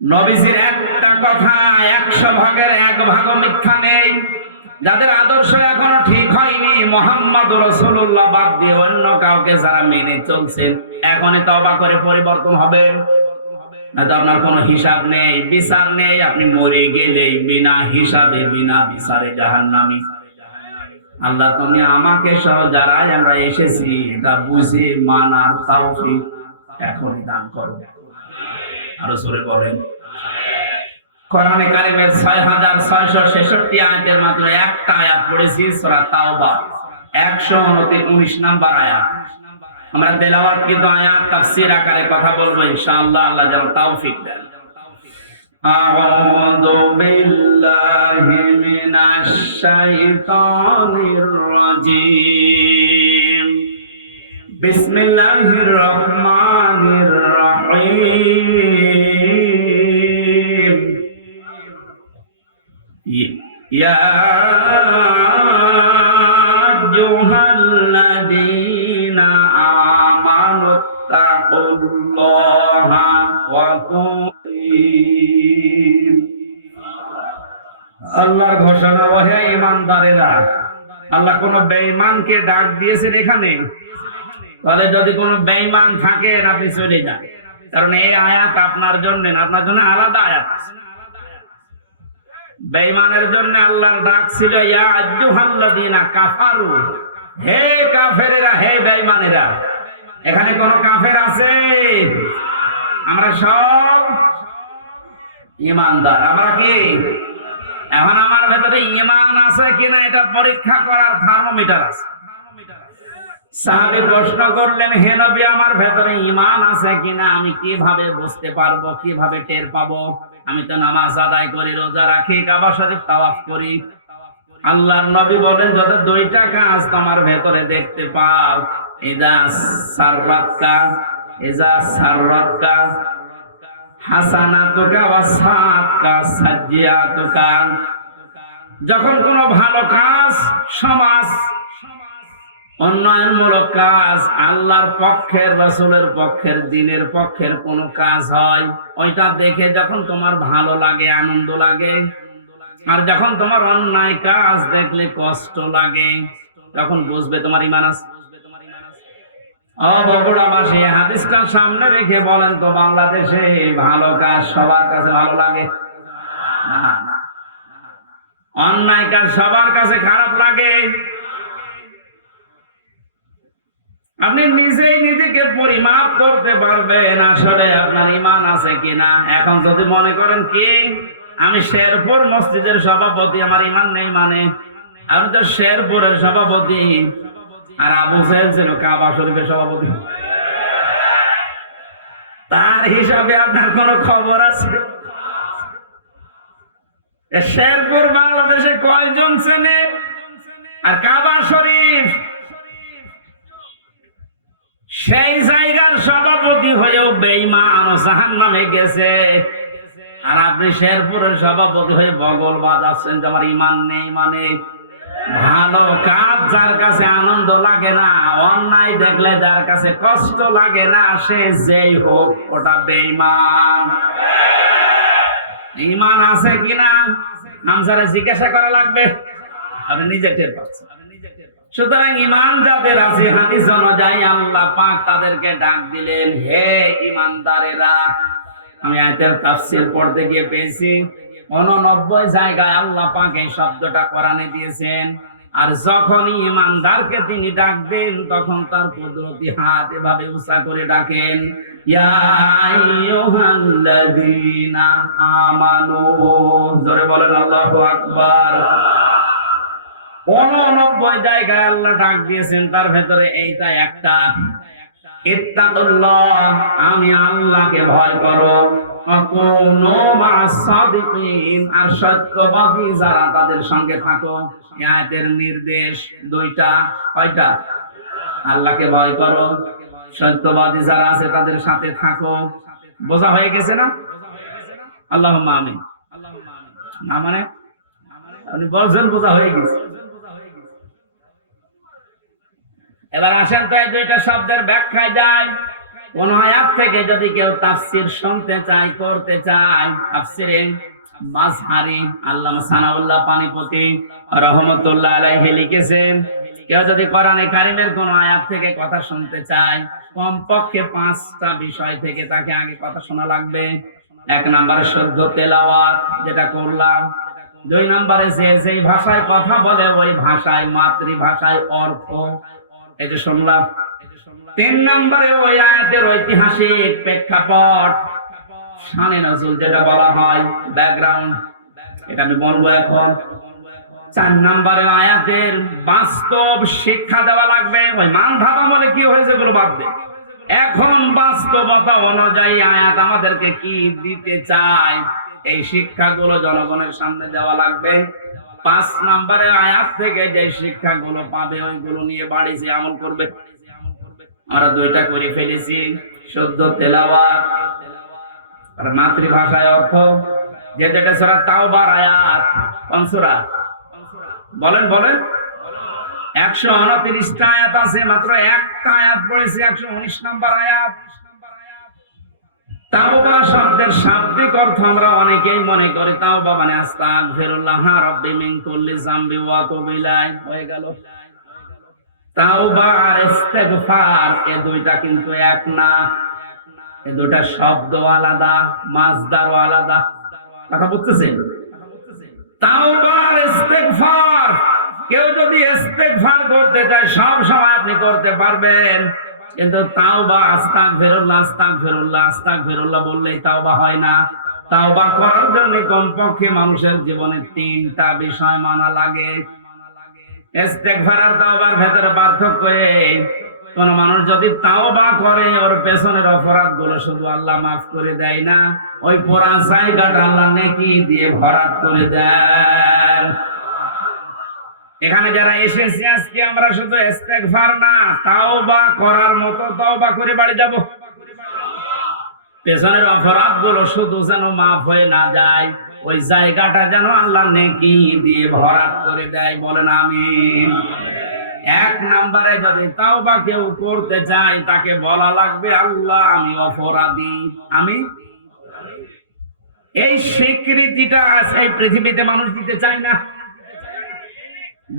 নবীজির একটা কথা 100 ভাগের 1 ভাগও মিথ্যা নেই। যাদের আদর্শ এখনো ঠিক হয়নি, মুহাম্মদ রাসূলুল্লাহ বাদ দিয়ে অন্য কাউকে যারা মেনে চলছেন, এখনই তওবা করে পরিবর্তন হবে। না তো আপনার কোনো হিসাব নেই, বিচার নেই, আপনি মরে গেলেই বিনা হিসাবে, বিনা বিচারে জাহান্নামী। আল্লাহ তুমি আমাকে সহ যারা আমরা এসেছি এটা বুঝে মানার তৌফিক এখনই দান করো। আরো জোরে বলেন। কোরআনে কারিমের 6666 আয়াতের মাত্র একটা আয়াত পড়েছি, সূরা তাওবা 119 নাম্বার আয়াত। আমরা তেলাওয়াত কিন্তু আয়াত তাফসীর আকারে কথা বলবো ইনশাআল্লাহ, আল্লাহ যেন তৌফিক দেন। আউযু বিল্লাহি মিনাশ শাইতানির রাজীম। বিসমিল্লাহির রহমানির রহিম। ইয়া আইয়ুহাল্লাযীনা আমানুত্তাকুল্লাহা ওয়া আল্লাহর ঘোষণা, ওহে ঈমানদারেরা। আল্লাহ কোন বেঈমানকে ডাক দিয়েছেন এখানে? তাহলে যদি কোনো বেঈমান থাকেন আপনি চলে যান, কারণ এই আয়াত আপনার জন্য না, আপনার জন্য আলাদা আয়াত। বেঈমানের জন্য আল্লাহর ডাক ছিল ইয়া আইয়ুহাল্লাযীনা কাফারু, হে কাফেরেরা, হে বেঈমানেরা। এখানে কোন কাফের আছে? আমরা সব ঈমানদার। আমরা কি? এখন আমার ভেতরে ঈমান আছে কিনা এটা পরীক্ষা করার থার্মোমিটার আছে। সাহাবী প্রশ্ন করলেন, হে নবী আমার ভেতরে ঈমান আছে কিনা আমি কিভাবে বুঝতে পারবো, কিভাবে টের পাবো? আমি তো নামাজ আদায় করি, রোজা রাখি, কাবা শরীফ তাওয়াফ করি। আল্লাহর নবী বলেন, যত 2টা কাজ তোমার ভেতরে দেখতে পাও, ইযা সাররাতকা, ইযা সাররাতকা হাসানাতুকা ওয়া সাআতুকা সাজ্জিয়াতুকা। যখন কোনো ভালো কাজ, সমাজ উন্নয়নমূলক কাজ, আল্লাহর পক্ষের, রাসূলের পক্ষের, দ্বীনের পক্ষের কোন কাজ হয়, ওইটা দেখে যখন তোমার ভালো লাগে, আনন্দ লাগে, আর যখন তোমার অন্যায় কাজ দেখলে কষ্ট লাগে, তখন বুঝবে তোমার ঈমান আছে। বগুড়াবাসী, হাদিসটা সামনে রেখে বলেন তো, বাংলাদেশে ভালো কাজ সবার কাছে ভালো লাগে? না, না। অন্যায় কাজ সবার কাছে খারাপ লাগে। আপনি নিজেই নিজেকে পরিমাপ করতে পারবেন আসলে আপনার ঈমান আছে কিনা। এখন যদি মনে করেন কি আমি শেরপুর মসজিদের সভাপতি, আমার ঈমান নেই, মানে আমি তো শেরপুরের সভাপতি, আর আবু সাহেব ছিল কাবা শরীফের সভাপতি, তার হিসাবে আপনার কোন খবর আছে? শেরপুর বাংলাদেশে কয়জন চেনে? আর কাবা শরীফ সেই জায়গার সভাপতি হয়েও বেঈমান ও জাহান্নামে গেছে, আর আপনি শেরপুরের সভাপতি হয়ে বগল বাজাচ্ছেন যে আমার ঈমান নেই। মানে ভালো কাজ যার কাছে আনন্দ লাগে না, অন্যায় দেখলে যার কাছে কষ্ট লাগে না, সে যেই হোক ওটা বেঈমান। ঈমান আছে কিনা আমসারে জিজ্ঞাসা করা লাগবে, আপনি নিজে টের পাচ্ছেন। সুতরাং ঈমান যাদের আছে হাদিস অনুযায়ী আল্লাহ পাক তাদেরকে ডাক দিলেন, হে ঈমানদারেরা। আমি আয়াতের তাফসীর পড়তে গিয়ে পেয়েছি 89 জায়গায় আল্লাহ পাক এই শব্দটা কোরআনে দিয়েছেন। আর যখনই ঈমানদারকে তিনি ডাক দেন তখন তার কুদরতি হাত এভাবে উঁচা করে ডাকেন, ইয়া আইয়ুহাল্লাযীনা আমানু। জোরে বলেন আল্লাহু আকবার। 89 জায়গায় আল্লাহ ডাক দিয়েছেন, তার ভেতরে এইটা একটা, ইত্তাকুল্লাহ, আমি আল্লাহকে ভয় করো, ওয়াকুনু মা'আস সাদিকিন, আর সত্যবাদী যারা তাদের সঙ্গে থাকো। এই আয়াতের নির্দেশ দুইটা, কয়টা? আল্লাহকে ভয় করো, সত্যবাদী যারা আছে তাদের সাথে থাকো। বোঝা হয়ে গেছে না? আল্লাহুম্মা আমিন। না মানে আপনি বলছেন বোঝা হয়ে গেছে। এবার আসেন তো এই দুইটা শব্দের ব্যাখ্যায় যায়। কোন আয়াত থেকে যদি কেউ তাফসীর শুনতে চায়, করতে চায়, তাফসীরে মাজহারি আল্লামা সানাউল্লাহ পানিপতি রাহমাতুল্লাহ আলাইহি লিখেছেন, কেউ যদি কোরআনে কারীমের কোন আয়াত থেকে কথা শুনতে চায়, কমপক্ষে 5টা বিষয় থেকে তাকে আগে কথা শোনা লাগবে। 1 নম্বরে শুদ্ধ তেলাওয়াত, যেটা করলাম। 2 নম্বরে যে ভাষায় কথা বলে ওই ভাষায়, মাতৃভাষায় অর্থ, এই যে শুনলাম। 3 নম্বরে ওই আয়াতের ঐতিহাসিক প্রেক্ষাপট, শানে নজুল যেটা বলা হয়, ব্যাকগ্রাউন্ড, এটা আমি বলবো এখন। 4 নম্বরে আয়াতের বাস্তব শিক্ষা দেওয়া লাগবে। ওই মান ধাবা বলে কি হয়েছে গুলো বাদ দে, এখন বাস্তবতা অনুযায়ী আয়াত আমাদেরকে কি দিতে চায় এই শিক্ষাগুলো জনগণের সামনে দেওয়া লাগবে। 5 নম্বরে আয়াত থেকে যে শিক্ষাগুলো পাবে ওইগুলো নিয়ে বাড়ি যে আমল করবে। আমরা 2টা করে ফেলেছি, শুদ্ধ তেলাওয়াত আর মাতৃভাষায় অর্থ। যেটা সূরা তাওবার আয়াত, কোন সূরা বলেন বলেন? 129টা আয়াত আছে, মাত্র একটা আয়াত পড়েছি, 119 নম্বর আয়াত। তাওবা শব্দের শাব্দিক অর্থ আমরা অনেকেই মনে করি তাওবা মানে আস্তাগফিরুল্লাহ রাব্বি মিন কুল্লি যামবি ওয়া আতুবু ইলাইহি, হয়ে গেল। তাওবা আর ইস্তিগফার এই দুইটা কিন্তু এক না, এই দুইটা শব্দ আলাদা, মাসদারও আলাদা। কথা বুঝতেছেন? তাওবা আর ইস্তিগফার, কেউ যদি ইস্তিগফার করতে চায় সব সময় আপনি করতে পারবেন, কিন্তু তাওবা আস্তাগফিরুল্লাহ আস্তাগফিরুল্লাহ আস্তাগফিরুল্লাহ বললেই তাওবা হয় না। তাওবা করার জন্য কমপক্ষে মানুষের জীবনে 3টা বিষয় মানা লাগে। ইস্তিগফার আর তাওবার ভেতরে পার্থক্য এই, কোন মানুষ যদি তাওবা করে ওর পেছনের অপরাধগুলো শুধু আল্লাহ মাফ করে দেয় না, ওই পুরা জায়গাটা আল্লাহ নেকি দিয়ে ভরাট করে দেয়। এখানে যারা এসেছি আজকে আমরা শুধু ইস্তিগফার না, তাওবা করার মতো তাওবা করে বাড়ি যাব। পেছনের অপরাধগুলো শুধু যেন মাফ হয়ে না যায়, ওই জায়গাটা যেন আল্লাহ নেকি দিয়ে ভরাট করে দেয়। বলেন আমিন। 1 নম্বরে যদি তাওবা কেউ করতে চায় তাকে বলা লাগবে, আল্লাহ আমি অপরাধী, আমি। এই স্বীকৃতিটা এই পৃথিবীতে মানুষ দিতে চায় না।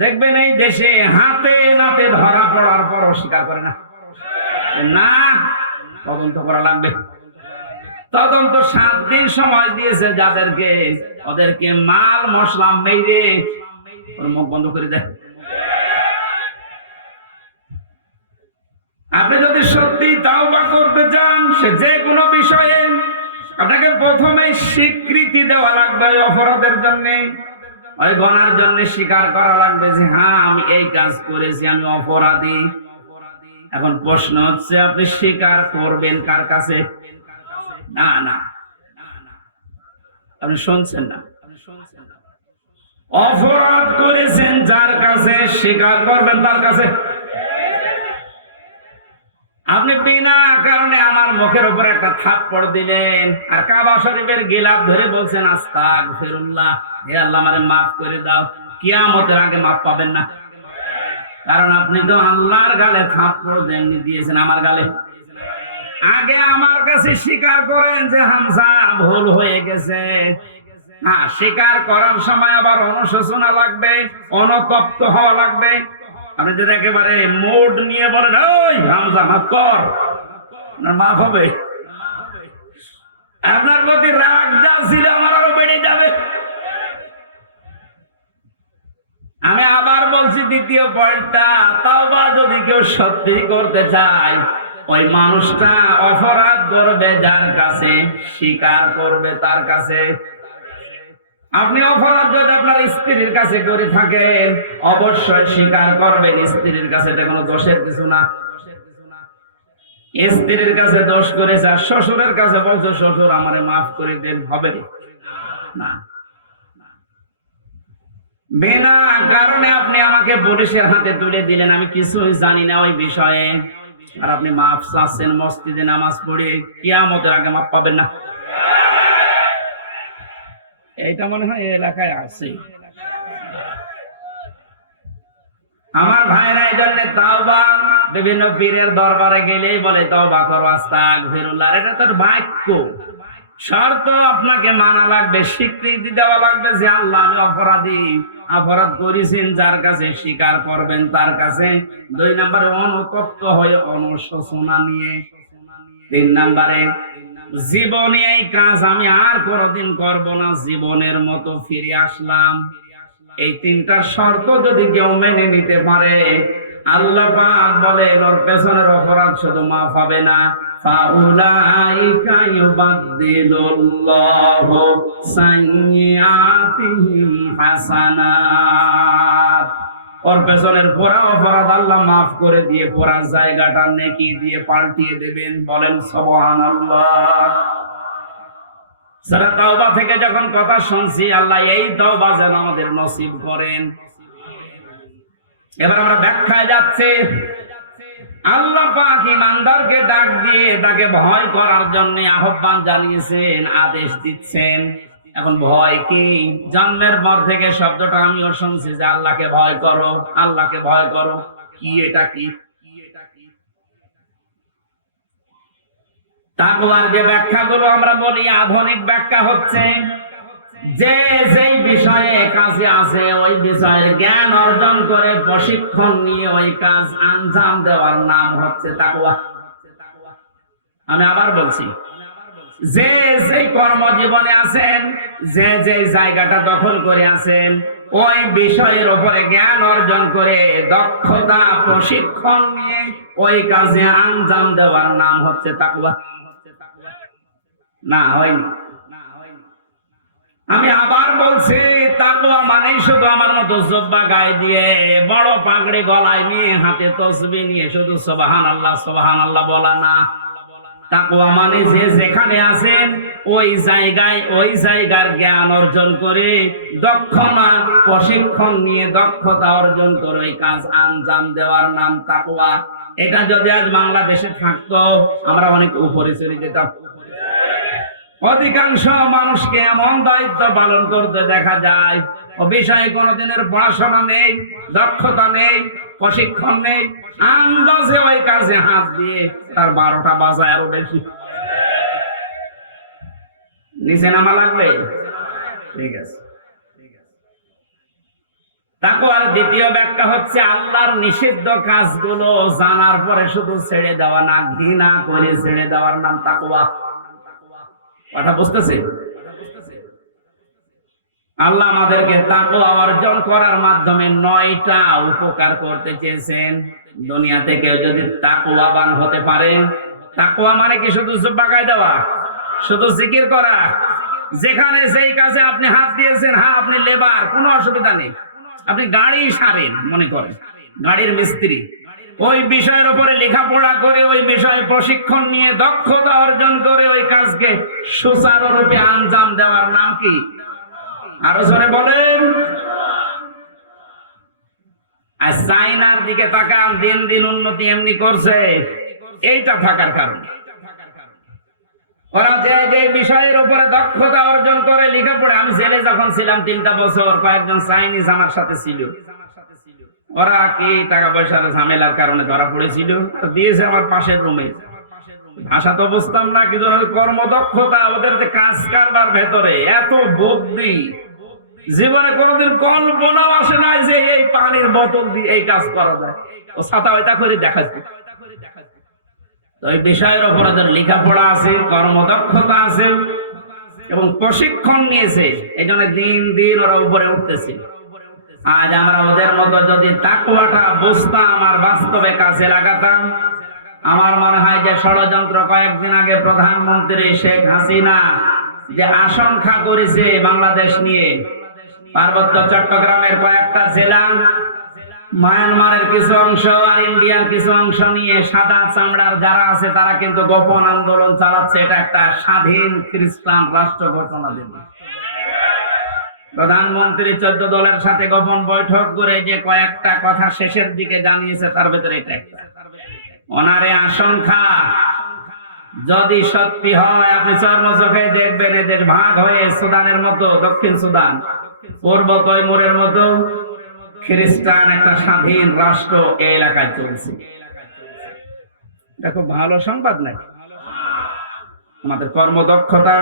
দেখবেন এই দেশে হাতে নাতে ধরা পড়ার পর অস্বীকার করে না, না তদন্ত করা লাগবে। তদন্ত 7 দিন সময় দিয়েছে যাদেরকে, ওদেরকে মাল মশলা মেরে ওর মুখ বন্ধ করে দেয়। আপনি যদি সত্যি তাওবা করতে চান, সে যে কোনো বিষয়ে আপনাকে প্রথমে স্বীকৃতি দেওয়া লাগবে অপরাধের জন্য, ওই গুনার জন্য স্বীকার করা লাগবে যে হ্যাঁ আমি এই কাজ করেছি, আমি অপরাধী। এখন প্রশ্ন হচ্ছে আপনি স্বীকার করবেন কার কাছে? না না, আপনি শুনছেন না। অপরাধ করেছেন যার কাছে, স্বীকার করবেন তার কাছে। আপনি বিনা কারণে আমার মুখের উপর একটা থাপ্পড় দিলেন, আর কাবা শরীফের গিলাফ ধরে বলছেন আস্তাগফিরুল্লাহ, হে আল্লাহ আমারে মাফ করে দাও। কিয়ামতের আগে মাফ পাবেন না, কারণ আপনি তো আল্লাহর গালে থাপ্পড় দেননি, দিয়েছেন আমার গালে। আগে আমার কাছে স্বীকার করেন যে হামজা ভুল হয়ে গেছে। হ্যাঁ, স্বীকার করার সময় আবার অনুশোচনা লাগবে, অনুতপ্ত হওয়া লাগবে। আপনি যদি একেবারে মোড নিয়ে বলেন ওই হামজা মাফ কর, মাফ হবে? আপনার প্রতি রাগ যা ছিল আমার আরো বেড়ে যাবে। আমি আবার বলছি দ্বিতীয় পয়েন্টটা, তাওবা যদি কেউ সত্যি করতে চায়, ওই মানুষটা অপরাধ করবে যার কাছে, স্বীকার করবে তার কাছে। আপনি অপরাধ যদি আপনার স্ত্রীর কাছে করে থাকেন, অবশ্যই স্বীকার করবেন স্ত্রীর কাছে, এটা কোনো দোষের কিছু না। স্ত্রীর কাছে দোষ করেছে আর শ্বশুরের কাছে বলছে শ্বশুর আমারে মাফ করে দেন, হবে না। বিনা কারণে আপনি আমাকে পুলিশের হাতে তুলে দিলেন, আমি কিছুই জানি না ওই বিষয়ে, আর আপনি মাফ চাচ্ছেন মসজিদে নামাজ পড়ে, কিয়ামতের আগে মাফ পাবেন না। এইটা মনে হয় এই এলাকায় আছে। আমার ভাইরা এই জন্য তাওবা, বিভিন্ন পীরের দরবারে গেলেই বলে তাওবা করো, আস্তাগফিরুল্লাহ। এটা তোর বাক্য, শর্ত আপনাকে মানা লাগবে, স্বীকৃতি দেওয়া লাগবে যে আল্লাহ আমি অপরাধী, অপরাধ করেছেন যার কাছে, স্বীকার করবেন তার কাছে। 2 নম্বরে অনুতপ্ত হয়ে অনুশোচনা নিয়ে। 3 নম্বরে জীবনে এই কাজ আমি আর কোনদিন করব না, জীবনের মতো ফিরে আসলাম। এই 3টা শর্ত যদি কেউ মেনে নিতে পারে, আল্লাহ পাক বলেন ওর পেছনের অপরাধ শুধু মাফ হবে না, ফাউলাইকা ইউবাদদিলুল্লাহু সাইয়্যাতিহিম হাসানাত। ওর পেছনের পুরা অপরাধ আল্লাহ মাফ করে দিয়ে পুরা জায়গাটা নেকি দিয়ে পাল্টিয়ে দেবেন। বলেন সুবহানাল্লাহ। সূরা তাওবা থেকে যখন কথা শুনছি, আল্লাহ এই তাওবা যেন আমাদের নসিব করেন। এবার আমরা ব্যাখ্যায় যাচ্ছি। আল্লাহ পাক ঈমানদারকে ডাক দিয়ে তাকে ভয় করার জন্য আহ্বান জানিয়েছেন, আদেশ দিচ্ছেন। এখন ভয় কি? জন্মের পর থেকে শব্দটা আমিও শুনছি যে আল্লাহকে ভয় করো, আল্লাহকে ভয় করো। কি এটা? কি তাকওয়ার যে ব্যাখ্যাগুলো আমরা বলি, আধুনিক ব্যাখ্যা হচ্ছে যে যেই বিষয়ে কাজে আছে ওই বিষয়ের জ্ঞান অর্জন করে প্রশিক্ষণ নিয়ে ওই কাজ আঞ্জাম দেওয়ার নাম হচ্ছে তাকওয়া। আমি আবার বলছি, যে যেই কর্মজীবনে আছেন, যে যে জায়গাটা দখল করে আছেন, ওই বিষয়ের উপরে জ্ঞান অর্জন করে দক্ষতা প্রশিক্ষণ নিয়ে ওই কাজে আঞ্জাম দেওয়ার নাম হচ্ছে তাকওয়া। না হয়নি। আমি আবার বলছি, তাকওয়া মানেই শুধু আমার মতো জুব্বা গায়ে দিয়ে, বড় পাগড়ি গলায় নিয়ে, হাতে তসবিহ নিয়ে শুধু সুবহানাল্লাহ সুবহানাল্লাহ বলা না। তাকওয়া মানে যে যেখানে আছেন ওই জায়গায় ওই জায়গার জ্ঞান অর্জন করে, দক্ষতা প্রশিক্ষণ নিয়ে দক্ষতা অর্জন করে ওই কাজ আঞ্জাম দেওয়ার নাম তাকওয়া। এটা যদি আজ বাংলাদেশে থাকতো, আমরা অনেক উপরে চলে যেতাম। অধিকাংশ মানুষকে এমন দায়িত্ব পালন করতে দেখা যায়, ও বিষয়ে কোনোদিনের পড়াশোনা নেই, দক্ষতা নেই, প্রশিক্ষণ নেই, আন্দাজে ওই কাজে হাত দিয়ে তার 12টা বাজায় আরো বেশি। নিচে নামা লাগবে। ঠিক আছে। তাকওয়ার দ্বিতীয় ব্যাখ্যা হচ্ছে আল্লাহর নিষিদ্ধ কাজগুলো জানার পরে শুধু ছেড়ে দেওয়া না, ঘৃণা করে ছেড়ে দেওয়ার নাম তাকওয়া। কথা বুঝতেছে? আল্লাহ আমাদেরকে তাকওয়া অর্জন করার মাধ্যমে 9টা উপকার করতে চেয়েছেন। দুনিয়াতে কেউ যদি তাকওয়াবান হতে পারে, তাকওয়া মানে কি শুধু জুব্বা গায়ে দেওয়া, শুধু জিকির করা, যেখানে যেই কাজে আপনি হাত দিয়েছেন, হ্যাঁ আপনি লেবার, কোনো অসুবিধা নেই, আপনি গাড়ি সারেন মনে করেন, গাড়ির মিস্ত্রি, ওই বিষয়ের উপরে লেখাপড়া করে, ওই বিষয়ে প্রশিক্ষণ নিয়ে দক্ষতা অর্জন করে ওই কাজকে সুচারুরূপে আঞ্জাম দেওয়ার নাম কি? আরো জোরে বলেন। আর চাইনার দিকে তাকান, দিন দিন উন্নতি এমনি করছে, এইটা থাকার কারণে। ওরা যে বিষয়ের উপরে দক্ষতা অর্জন করে লেখাপড়া, আমি জেলে যখন ছিলাম 3টা বছর, কয়েকজন চাইনিজ আমার সাথে ছিল, ওরা কি টাকা পয়সার ঝামেলার কারণে ধরা পড়েছিল, দিয়েছে আমার পাশের রুমে। ভাষা তো বুঝতাম না, কিন্তু কর্মদক্ষতা, ওদের যে কাজ কারবার ভেতরে এত বুদ্ধি, জীবনে কোনোদিন কল্পনাও আসে নাই যে এই পানির বোতল দিয়ে এই কাজ করা যায়। ও ছাতা ওইটা করে দেখাচ্ছে। তো এই বিষয়ের উপর ওদের লেখাপড়া আছে, কর্মদক্ষতা আছে এবং প্রশিক্ষণ নিয়েছে, এই জন্য দিন দিন ওরা উপরে উঠতেছে। আজ আমরা ওদের মতো যদি তাকওয়াটা বুঝতাম আর বাস্তবে কাজে লাগাতাম, আমার মনে হয় যে ষড়যন্ত্র কয়েকদিন আগে প্রধানমন্ত্রী শেখ হাসিনা যে আশঙ্কা করেছে বাংলাদেশ নিয়ে, পার্বত্য চট্টগ্রামের কয়েকটা জেলা, মায়ানমারের কিছু অংশ আর ইন্ডিয়ার কিছু অংশ নিয়ে সাদা চামড়ার যারা আছে তারা কিন্তু গোপন আন্দোলন চালাচ্ছে। এটা একটা স্বাধীন খ্রিস্টান রাষ্ট্র ঘোষণা দেবে। প্রধানমন্ত্রী 14 দলের সাথে গোপন বৈঠক করে যে কয়েকটা কথা শেষের দিকে জানিয়েছে, তার ভেতরে এটা একটা। ওনারে আশঙ্কা যদি সত্যি হয়, আপনি চর্মচোখে দেখবেন এদের ভাগ হয়ে সুদানের মতো, দক্ষিণ সুদান, পূর্ব তৈমুরের মতো খ্রিস্টান একটা স্বাধীন রাষ্ট্র এই এলাকায় চলছে। এটা খুব ভালো সংবাদ নাই? আমাদের কর্মদক্ষতা,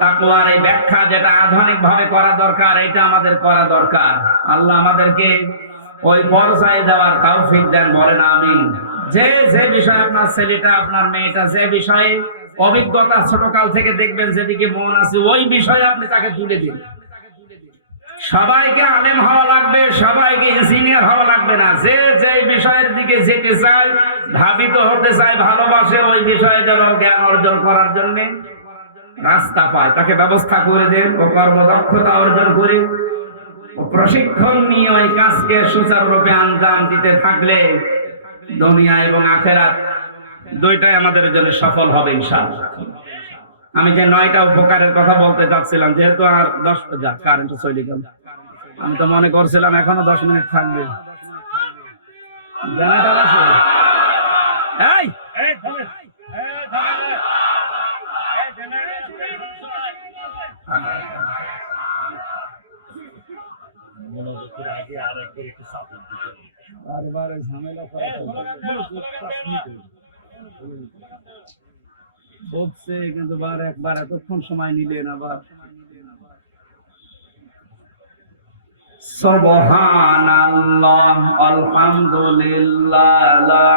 তাকওয়ার এই ব্যাখ্যা যেটা আধুনিক ভাবে করা দরকার, এটা আমাদের করা দরকার। আল্লাহ আমাদেরকে ওই পর্যায়ে যাওয়ার তৌফিক দেন, বলেন আমিন। যে যে বিষয়ে আপনার ছেলেটা, আপনার মেয়েটা যে বিষয়ে অভিজ্ঞতা ছোটকাল থেকে দেখবেন, যেদিকে মন আছে, ওই বিষয়ে আপনি তাকে তুলে দিন। সবাইকে আলেম হওয়া লাগবে, সবাইকে ইঞ্জিনিয়ার হওয়া লাগবে না। যে যে বিষয়ের দিকে যেতে চায়, ধাবিত হতে চায়, ভালোবাসে, ওই বিষয়ে যেন জ্ঞান অর্জন করার জন্য রাস্তা পায়, তাকে ব্যবস্থা করে দেন। ও কর্মদক্ষতা অর্জন করে ও প্রশিক্ষণ নিয়ে ওই কাজকে সুচারুরূপে আঞ্জাম দিতে থাকলে দুনিয়া এবং আখিরাত দুইটাই আমাদের জন্য সফল হবে ইনশাআল্লাহ। আমি যে 9টা উপকারের কথা বলতে চাচ্ছিলাম, যেহেতু আর 10 কারেন্ট চলে গেল, আমি তো মনে করছিলাম এখনো 10 মিনিট থাকবে। জেনারেটর আছে? এই বারবার ঝামেলা করা বলছে, কিন্তু একবার এতক্ষণ সময় নিলেন আবার। সুবহানাল্লাহ, আলহামদুলিল্লাহ, লা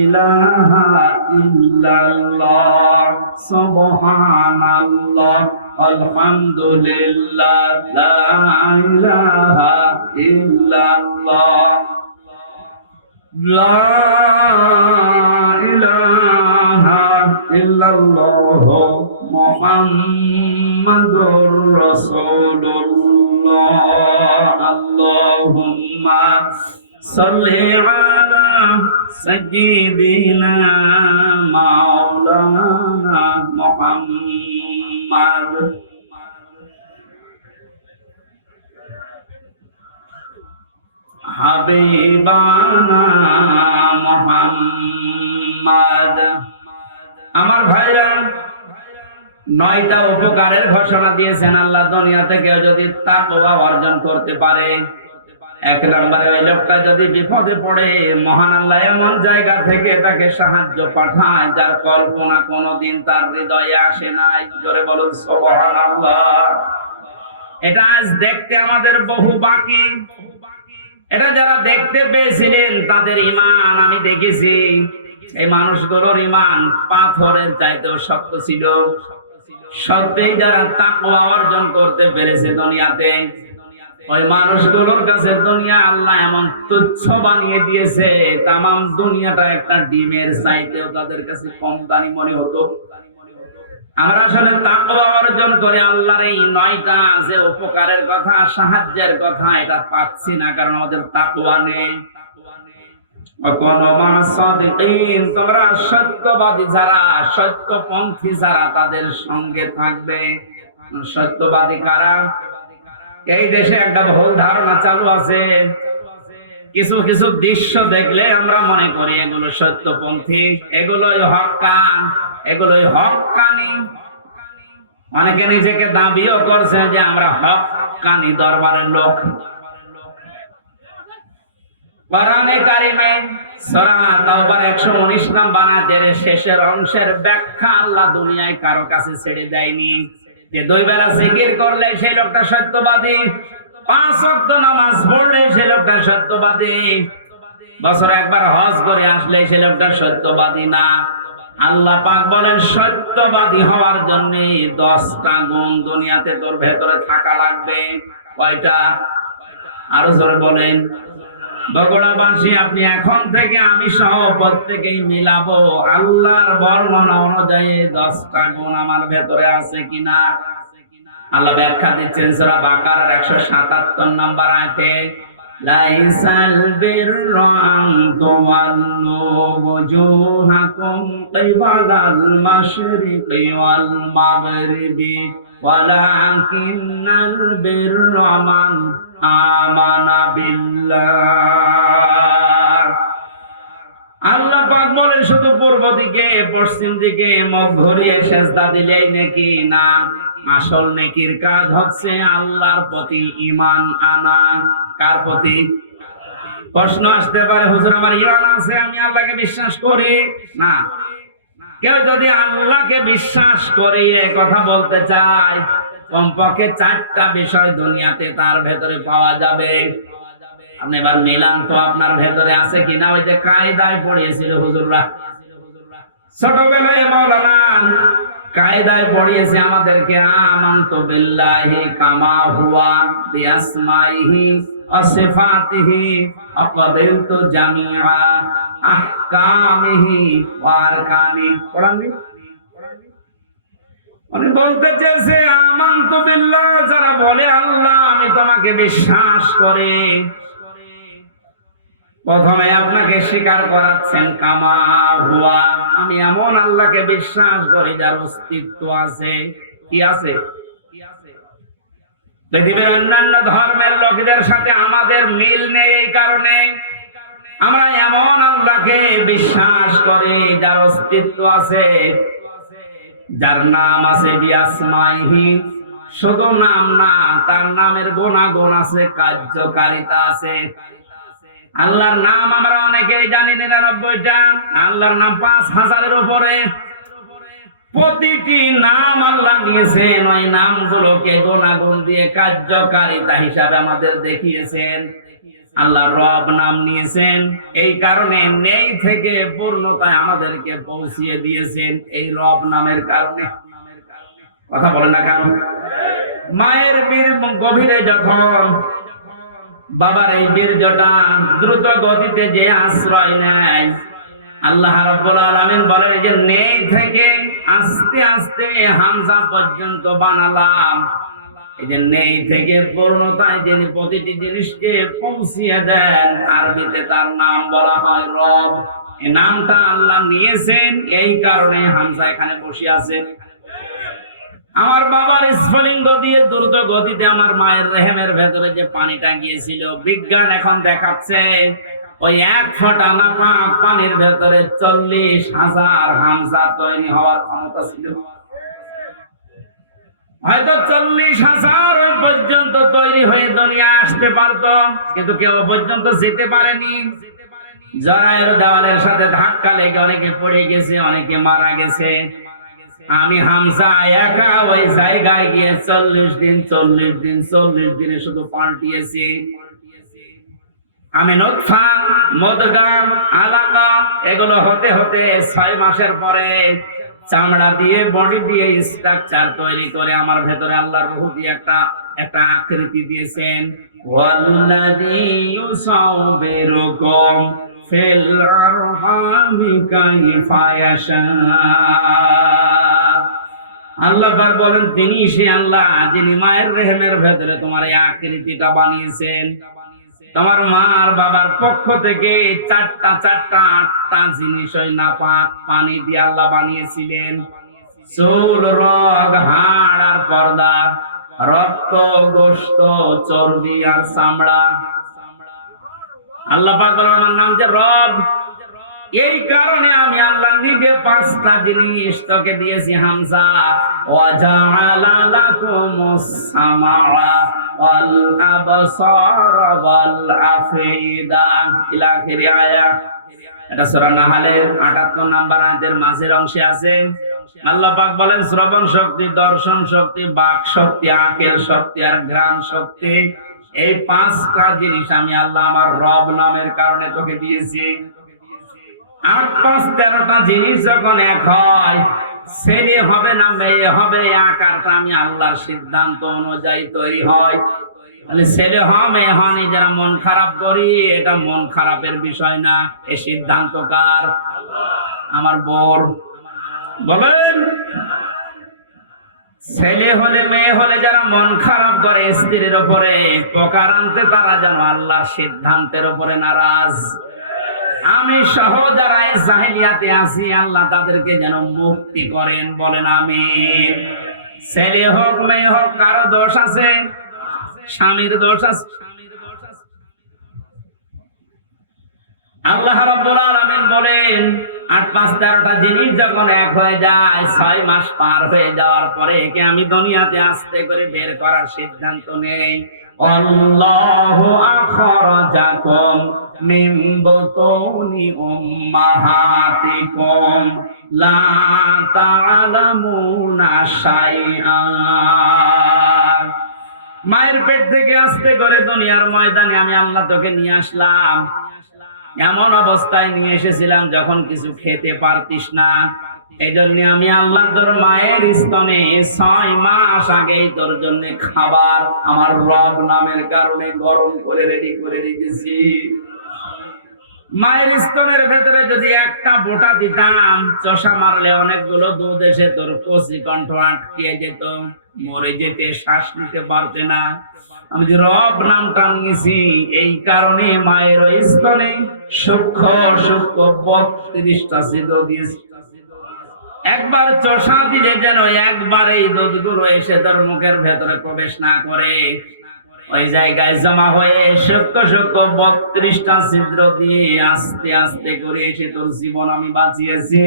ইলাহা ইল্লাল্লাহ। সুবহানাল্লাহ, আলহামদুলিল্লাহ, লা ইলাহা ইল্লাল্লাহ। লা ইলাহা ইল্লাল্লাহ মুহাম্মাদুর রাসূলুল্লাহ। আল্লাহুম্মা সাল্লি আলা সাইয়্যিদিনা মাওলানা মুহাম্মাদ। হাবিবানা মুহাম্মাদ। আমার ভাইরা, 9টা উপকারের ঘোষণা দিয়েছেন আল্লাহ। দুনিয়াতে কেউ যদি তাকওয়া অর্জন করতে পারে, 1 নম্বরে ওই লোকটা যদি বিপদে পড়ে, মহান আল্লাহ এমন জায়গা থেকে তাকে সাহায্য পাঠায় যার কল্পনা কোনোদিন তার হৃদয়ে আসে নাই। জোরে বলুন সুবহানাল্লাহ। এটা আজ দেখতে আমাদের বহু বাকি। এটা যারা দেখতে পেয়েছিলেন তাদের ঈমান আমি দেখেছি, এই মানুষগুলোর ঈমান পাথরের চাইতেও শক্ত ছিল। সত্যিই যারা তাকওয়া অর্জন করতে পেরেছে দুনিয়াতে, ওই মানুষগুলোর কাছে দুনিয়া আল্লাহ এমন তুচ্ছ বানিয়ে দিয়েছে, তামাম দুনিয়াটা একটা ডিমের চাইতেও তাদের কাছে কম দামি মনে হতো। আমরা আসলে তাকওয়া অর্জন করে আল্লাহর এই 9টা যে উপকারের কথা, সাহায্যের কথা, এটা পাচ্ছি না, কারণ আমাদের তাকওয়া নেই। তোমরা সত্যবাদী যারা, সত্যপন্থী যারা, তাদের সঙ্গে থাকবে। সত্যবাদী কারা? এই দেশে একটা ভুল ধারণা চালু আছে, কিছু কিছু দৃশ্য দেখলে আমরা মনে করি এগুলো সত্যপন্থী, এগুলোই হক্কান, এগুলোই হক্কানি। অনেকে নিজেকে দাবিও করছে যে আমরা হক্কানি দরবারের লোক। কোরআনে কারিমে সূরা তাওবার 119 নম্বর আয়াতের শেষের অংশের ব্যাখ্যা আল্লাহ দুনিয়ায় কারো কাছে ছেড়ে দেয়নি যে 2 বেলা জিকির করলে সেই লোকটা সত্যবাদী, 5 ওয়াক্ত নামাজ পড়লে সেই লোকটা সত্যবাদী, বছরে একবার হজ করে আসলে সেই লোকটা সত্যবাদী না। আল্লাহ পাক বলেন সত্যবাদী হওয়ার জন্য 10টা গুণ দুনিয়াতে তোর ভেতরে থাকা লাগবে। কয়টা? আরো জোরে বলেন। বগুড়াবাসী, আপনি এখন থেকে আমি সহ প্রত্যেকেই মিলাবো আল্লাহর বর্ণনা অনুযায়ী 10টা গুণ আমার ভেতরে আছে কিনা। আল্লাহ ব্যাখ্যা দিচ্ছেন সূরা বাকারার 177 নম্বর আয়াতে, লাইসাল বিররা আন তুওয়াল্লু ওয়াজুহাকুম কিবালাল মাশরিকি ওয়াল মাগরিবি ওয়ালাকিন্নাল বিররা মান আমানা বিল্লাহ। আল্লাহ পাক বলেন শুধু পূর্ব দিকে, পশ্চিম দিকে মুখ ঘুরিয়ে সেজদা দিলেই নাকি না, আসল নেকির কাজ হচ্ছে আল্লাহর প্রতি ঈমান আনা। কার প্রতি? প্রশ্ন আসতে পারে, হুজুর আমার ঈমান আছে, আমি আল্লাহকে বিশ্বাস করি না। কেউ যদি আল্লাহকে বিশ্বাস করে এই কথা বলতে চায়, কমপক্ষে 4টা বিষয় দুনিয়াতে তার ভেতরে পাওয়া যাবে। আপনি এবার মিলান তো আপনার ভেতরে আছে কিনা। ওই যে কায়দায় পড়িয়েছিল হুজুররা ছোটবেলায়, মাওলানা কায়দায় পড়িয়েছে আমাদেরকে, আমানতু বিল্লাহি কামা হুয়া বিআসমাইহি ওয়া সিফাতিহি আকাবিলতু জামিআ আহকামিহি ওয়া আরকানি। পড়াননি? উনি বলতে চেয়েছে আমানতু বিল্লাহ, যারা বলে আল্লাহ আমি তোমাকে বিশ্বাস করি, প্রথমে আপনাকে স্বীকার করাচ্ছেন কামা হুয়া, আমি এমন আল্লাহকে বিশ্বাস করি যার অস্তিত্ব আছে। কি আছে? পৃথিবীর অন্যান্য ধর্মের লোকদের সাথে আমাদের মিল নেই, এই কারণে আমরা এমন আল্লাহকে বিশ্বাস করি যার অস্তিত্ব আছে, যার নাম আছে বিআসমাইহি, শুধু নাম না, তার নামের গুণাগুণ আছে, কার্যকারিতা আছে। আল্লাহর নাম আমরা অনেকেই জানি 99টা, আল্লাহর নাম 5000-এর উপরে। প্রতিটি নাম আল্লাহ নিয়েছেন, ওই নামগুলোকে গুণাগুণ দিয়ে কার্যকারিতা হিসাবে আমাদের দেখিয়েছেন। আল্লাহ রব নাম নিয়েছেন, এই কারণে নেই থেকে পূর্ণতায় আমাদেরকে পৌঁছিয়ে দিয়েছেন এই রব নামের কারণে। কথা বলেন না কেন? মায়ের বীর গভীরে যখন বাবার এই বীর্যটা দ্রুত গতিতে যে আশ্রয় নেয়, আল্লাহ রাব্বুল আলামিন বলেন যে নেই থেকে আস্তে আস্তে হামজা পর্যন্ত বানালাম। এই যে নেই থেকে পূর্ণতায় যিনি প্রতিটি জিনিসকে পৌঁছিয়ে দেন, আরবিতে তার নাম বলা হয় রব। এই নামটা আল্লাহ নিয়েছেন, এই কারণে হামজা এখানে বসে আছে। আমার বাবার স্ফলিঙ্গ দিয়ে দ্রুত গতিতে আমার মায়ের রেহেমের ভেতরে যে পানিটা গিয়েছিল, বিজ্ঞান এখন দেখাচ্ছে ওই 1 ফোঁটা নাপাক পানির ভেতরে 40,000 হামজা তৈরি হওয়ার ক্ষমতা ছিল। হয়তো 40,000 ওই পর্যন্ত তৈরি হয়ে দুনিয়া আসতে পারতো, কিন্তু কেউ পর্যন্ত যেতে পারেনি। জরায়ের দেওয়ালের সাথে ধাক্কা লেগে অনেকে পড়ে গেছে, অনেকে মারা গেছে। আমি হামজা একা ওই জায়গায় গিয়ে 40 দিনে শুধু পাল্টিয়েছি। আমি নতফা, মুদগা, আলাকা এগুলো হতে হতে 6 মাসের পরে চামড়া দিয়ে বডি দিয়ে স্ট্রাকচার তৈরি করে আমার ভেতরে আল্লাহর রূহ দিয়ে একটা আকৃতি দিয়েছেন। ওয়াল্লাযী ইউসাউবিরুকুম ফিল আরহামি কাইফা ইয়াশা। আল্লাহ পাক বলেন তিনি সে আল্লাহ যিনি মায়ের রেহেমের ভেতরে তোমার এই আকৃতিটা বানিয়েছেন। তোমার মা আর বাবার পক্ষ থেকে আটটা জিনিস ওই নাপাক পানি দিয়ে আল্লাহ বানিয়েছিলেন। চুল, রগ, হাড় আর পর্দা, রক্ত, গোশত, চর্বি আর চামড়া। আল্লাহ পাক বলেন আমার নাম যে রব, এই কারণে আমি আল্লাহ নিজে 5টা জিনিস তোকে দিয়েছি হামজা। ওয়াজআলা লাকুমুস সামাআ ওয়াল আবসারা ওয়াল আফিদা ইলা আখির আয়াত। এটা সূরা নাহলের 78 নম্বর আয়াতের মাঝের অংশে আছে। আল্লাহ পাক বলেন শ্রবণ শক্তি, দর্শন শক্তি, বাক শক্তি, আকেল শক্তি আর ঘ্রাণ শক্তি, এই 5টা জিনিস আমি আল্লাহ আমার রব নামের কারণে তোকে দিয়েছি। 8, 5, 13টা জিনিস যখন এক হয়, ছেলে হবে না মেয়ে হবে, আকারটা আমি আল্লাহর সিদ্ধান্ত অনুযায়ী তৈরি হয়। তাহলে ছেলে হয় মেয়ে হয়, যারা মন খারাপ করি এটা মন খারাপের বিষয় না, এই সিদ্ধান্ত কার? আমার বর। বলেন ছেলে হলে মেয়ে হলে যারা মন খারাপ করে স্ত্রীর উপরে, প্রকারান্তে তারা যেন আল্লাহর সিদ্ধান্তের উপরে নারাজ। আমি সহ যারা জাহেলিয়াতে আছি আল্লাহ তাদেরকে যেন মুক্তি করেন, বলেন আমিন। ছেলে হোক মেয়ে হোক, কারো দোষ আছে? স্বামীর দোষ আছে? আল্লাহ রাব্বুল আলামিন বলেন 8, 5, 13টা জিনিস যখন এক হয়ে যায়, 6 মাস পার হয়ে যাওয়ার পরে একে আমি দুনিয়াতে আস্তে করে বের করার সিদ্ধান্ত নেই। আল্লাহু আখরাজাকুম মিন বুতুনি উম্মাহাতিকুম লা তা'লামুনা শাইআ। মায়ের পেট থেকে আস্তে করে দুনিয়ার ময়দানে আমি আল্লাহ তোকে নিয়ে আসলাম। এমন অবস্থায় নিয়ে এসেছিলাম যখন কিছু খেতে পারতিস না। এই জন্য আমি আল্লাহ তোর মায়ের স্তনে 6 মাস আগেই তোর জন্য খাবার আমার রব নামের কারণে গরম করে রেডি করে রেখেছি। মায়ের স্তনের ভেতরে যদি একটা বোটা দিতাম, চষা মারলে অনেকগুলো দুধ এসে তোর কচি কণ্ঠ আটকে যেত, মরে যেতে, শ্বাস নিতে পারতে না। আমি যে রব নামটা নিয়েছি এই কারণে মায়ের ওই স্তনে সূক্ষ্ম সূক্ষ্ম 32টা ছিদ্র দিয়েছি। একবার চষা দিলে যেন একবার এই দুধগুলো এসে তোর মুখের ভেতরে প্রবেশ না করে, ওই জায়গায় জমা হয়ে সূক্ষ্ম সূক্ষ্ম 32টা ছিদ্র দিয়ে আস্তে আস্তে করে এসে তোর জীবন আমি বাঁচিয়েছি।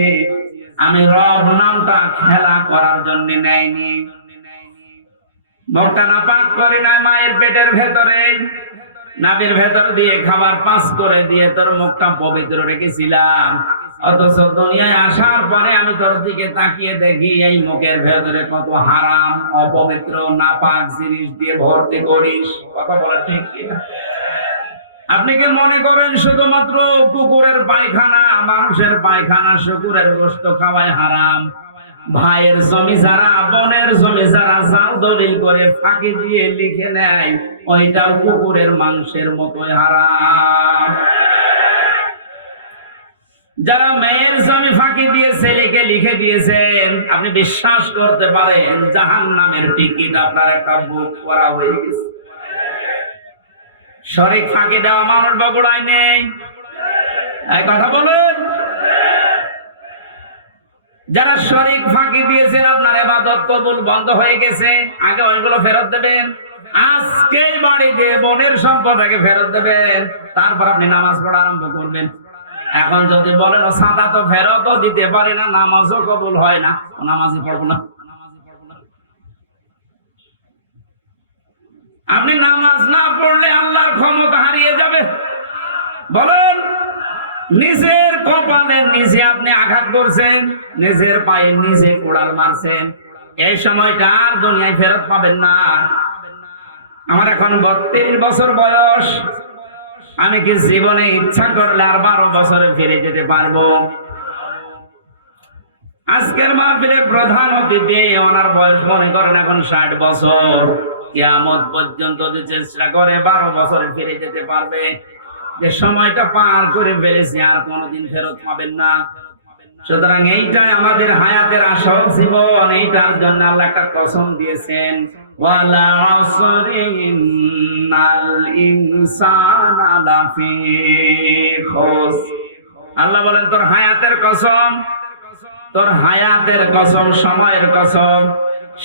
আমি রব নামটা খেলা করার জন্য নেয়নি। মুখটা নাপাক করে না, মায়ের পেটের ভেতরে নাভির ভেতর দিয়ে খাবার পাস করে দিয়ে তোর মুখটা পবিত্র রেখেছিলাম। অথচ দুনিয়ায় আসার পরে আমি তোর দিকে তাকিয়ে দেখি এই মুখের ভেতরে কত হারাম অপবিত্র নাপাক জিনিস দিয়ে ভর্তি করিস। কথা বলা ঠিক কিনা? আপনি কি মনে করেন শুধুমাত্র কুকুরের পায়খানা, মানুষের পায়খানা, শুকুরের গোশত খাওয়ায় হারাম? ভাইয়ের জমি যারা, বোনের জমি যারা জাল দলিল করে ফাঁকি দিয়ে লিখে নেয়, ওইটাও কুকুরের মাংসের মতোই হারাম। যারা মেয়ের জমি ফাঁকি দিয়ে ছেলেকে লিখে দিয়েছেন, আপনি বিশ্বাস করতে পারেন জাহান্নামের টিকিট আপনার একটা বুক করা হয়ে গেছে। শরীক ফাঁকি দেওয়া মানুষ বগুড়ায় নেই, এই কথা বলুন। যারা শরীক ফাঁকি দিয়েছেন আপনার ইবাদত কবুল বন্ধ হয়ে গেছে, আগে ওইগুলো ফেরত দেবেন। আজকেই বাড়ি দিয়ে বোনের সম্পদ আগে ফেরত দেবেন, তারপর আপনি নামাজ পড়া আরম্ভ করবেন। এখন যদি বলেন সাদা তো ফেরতও দিতে পারি না, নামাজও কবুল হয় না, নামাজই পড়বো না। আপনি নামাজ না পড়লে আল্লাহর ক্ষমতা হারিয়ে যাবে। বলেন নিজের কপালে নিজে আপনি আঘাত করছেন, নিজের পায়ে নিজে কোড়াল মারছেন, এই সময়টা আর দুনিয়ায় ফেরত পাবেন না। আমার এখন 32 বছর বয়স। আমি কি জীবনে ইচ্ছা করলে আর 12 বছরে ফিরে যেতে পারবো? আজকের মাহফিলে প্রধান অতিথি, ওনার বয়স মনে করেন এখন 60 বছর। কিয়ামত পর্যন্ত যদি চেষ্টা করে 12 বছরে ফিরে যেতে পারবে। যে সময়টা পার করে ফেলেছি আর কোনোদিন ফেরত পাবেন না। সুতরাং এইটাই আমাদের হায়াতের আসল জীবন। এইটার জন্য আল্লাহ একটা কসম দিয়েছেন, ওয়ালা আসরি ইন্নাল ইনসানা লাফি খুস। আল্লাহ বলেন তোর হায়াতের কসম, তোর হায়াতের কসম, সময়ের কসম,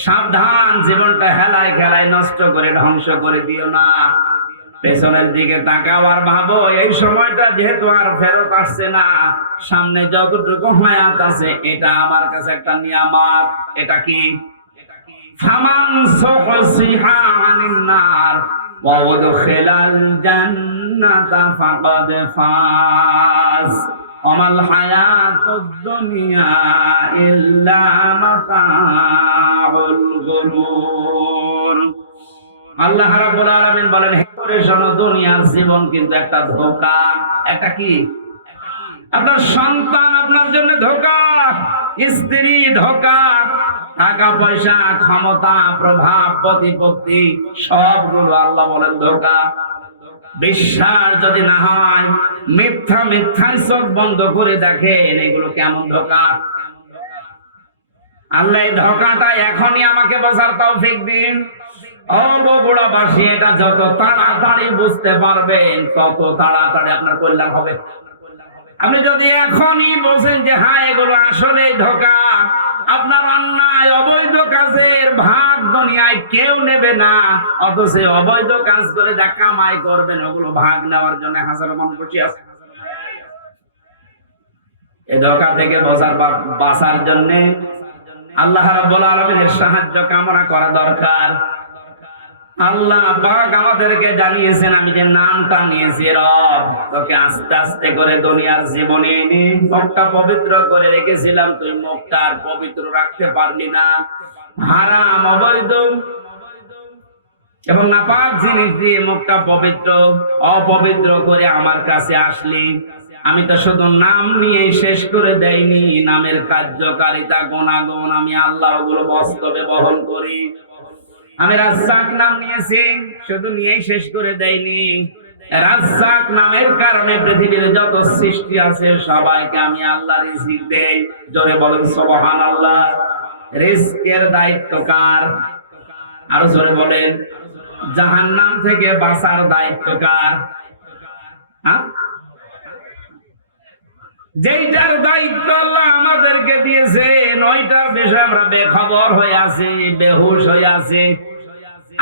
সাবধান, জীবনটা হেলায় খেলায় নষ্ট করে ধ্বংস করে দিও না। পেছনের দিকে তাকাও আর ভাবো এই সময়টা যেহেতু আর ফেরত আসছে না, সামনে যতটুকু হায়াত আছে এটা আমার কাছে একটা নিয়ামত। এটা কি? ফামান সুহসিহা আনিন নার ওয়া উদখিলাল জান্নাতা ফাকাদ ফাজ ওমাল হায়াতুদ দুনিয়া ইল্লা মাতাউল গুরুর। আল্লাহ রাব্বুল আলামিন বলেন, হে করে শোনো, দুনিয়ার জীবন কিন্তু একটা ধোঁকা। একটা কি? আপনার সন্তান আপনার জন্য ধোঁকা, স্ত্রী ধোঁকা, টাকা পয়সা, ক্ষমতা, প্রভাব, প্রতিপত্তি সবগুলো আল্লাহ বলেন ধোঁকা। বিশ্বাস যদি না হয়, মিথ্যায় চোখ বন্ধ করে দেখেন এগুলো কেমন ধোঁকা। আল্লাহ এই ধোঁকাটা এখনই আমাকে বোঝার তৌফিক দিন। ও বগুড়াবাসী, এটা যত তাড়াতাড়ি বুঝতে পারবেন তত তাড়াতাড়ি আপনার কল্যাণ হবে। আপনি যদি এখনই বোঝেন যে হ্যাঁ এগুলো আসলে ধোঁকা, আপনার অন্যায় অবৈধ কাজের ভাগ দুনিয়ায় কেউ নেবে না, অথচ অবৈধ কাজ করে যা কামাই করবেন ওগুলো ভাগ নেওয়ার জন্য হাজারো মানুষ বসে আছে। এই ধোঁকা থেকে বাঁচার জন্য আল্লাহ রাব্বুল আলামিনের সাহায্য কামনা করা দরকার। আল্লাহ পাক আমাদেরকে জানিয়েছেন, আমি যে নামটা নিয়েছি রব, তোকে আস্তে আস্তে করে দুনিয়ার জীবনে এনে মুখটা পবিত্র করে রেখেছিলাম, তুই মুখটা আর পবিত্র রাখতে পারলি না। হারাম, অবৈধ এবং নাপাক জিনিস দিয়ে মুখটা পবিত্র অপবিত্র করে আমার কাছে আসলি। আমি তো শুধু নাম নিয়ে শেষ করে দেইনি, নামের কার্যকারিতা গুণাগুণ আমি আল্লাহ ওগুলো বাস্তবে বহন করি। আমি রাজ্জাক নাম নিয়েছি, শুধু নিয়েই শেষ করে দেইনি। রাজ্জাক নামের কারণে পৃথিবীর যত সৃষ্টি আছে সবাইকে আমি আল্লাহ রিজিক দেই। জোরে বলেন সুবহানাল্লাহ। রিজকের দায়িত্ব কার? আরো জোরে বলেন। জাহান্নাম থেকে বাঁচার দায়িত্ব কার? যেইটার দায়িত্ব আল্লাহ আমাদেরকে দিয়েছেন ওইটার বিষয়ে আমরা বেখবর হয়ে আছি, বেহুশ হয়ে আছি।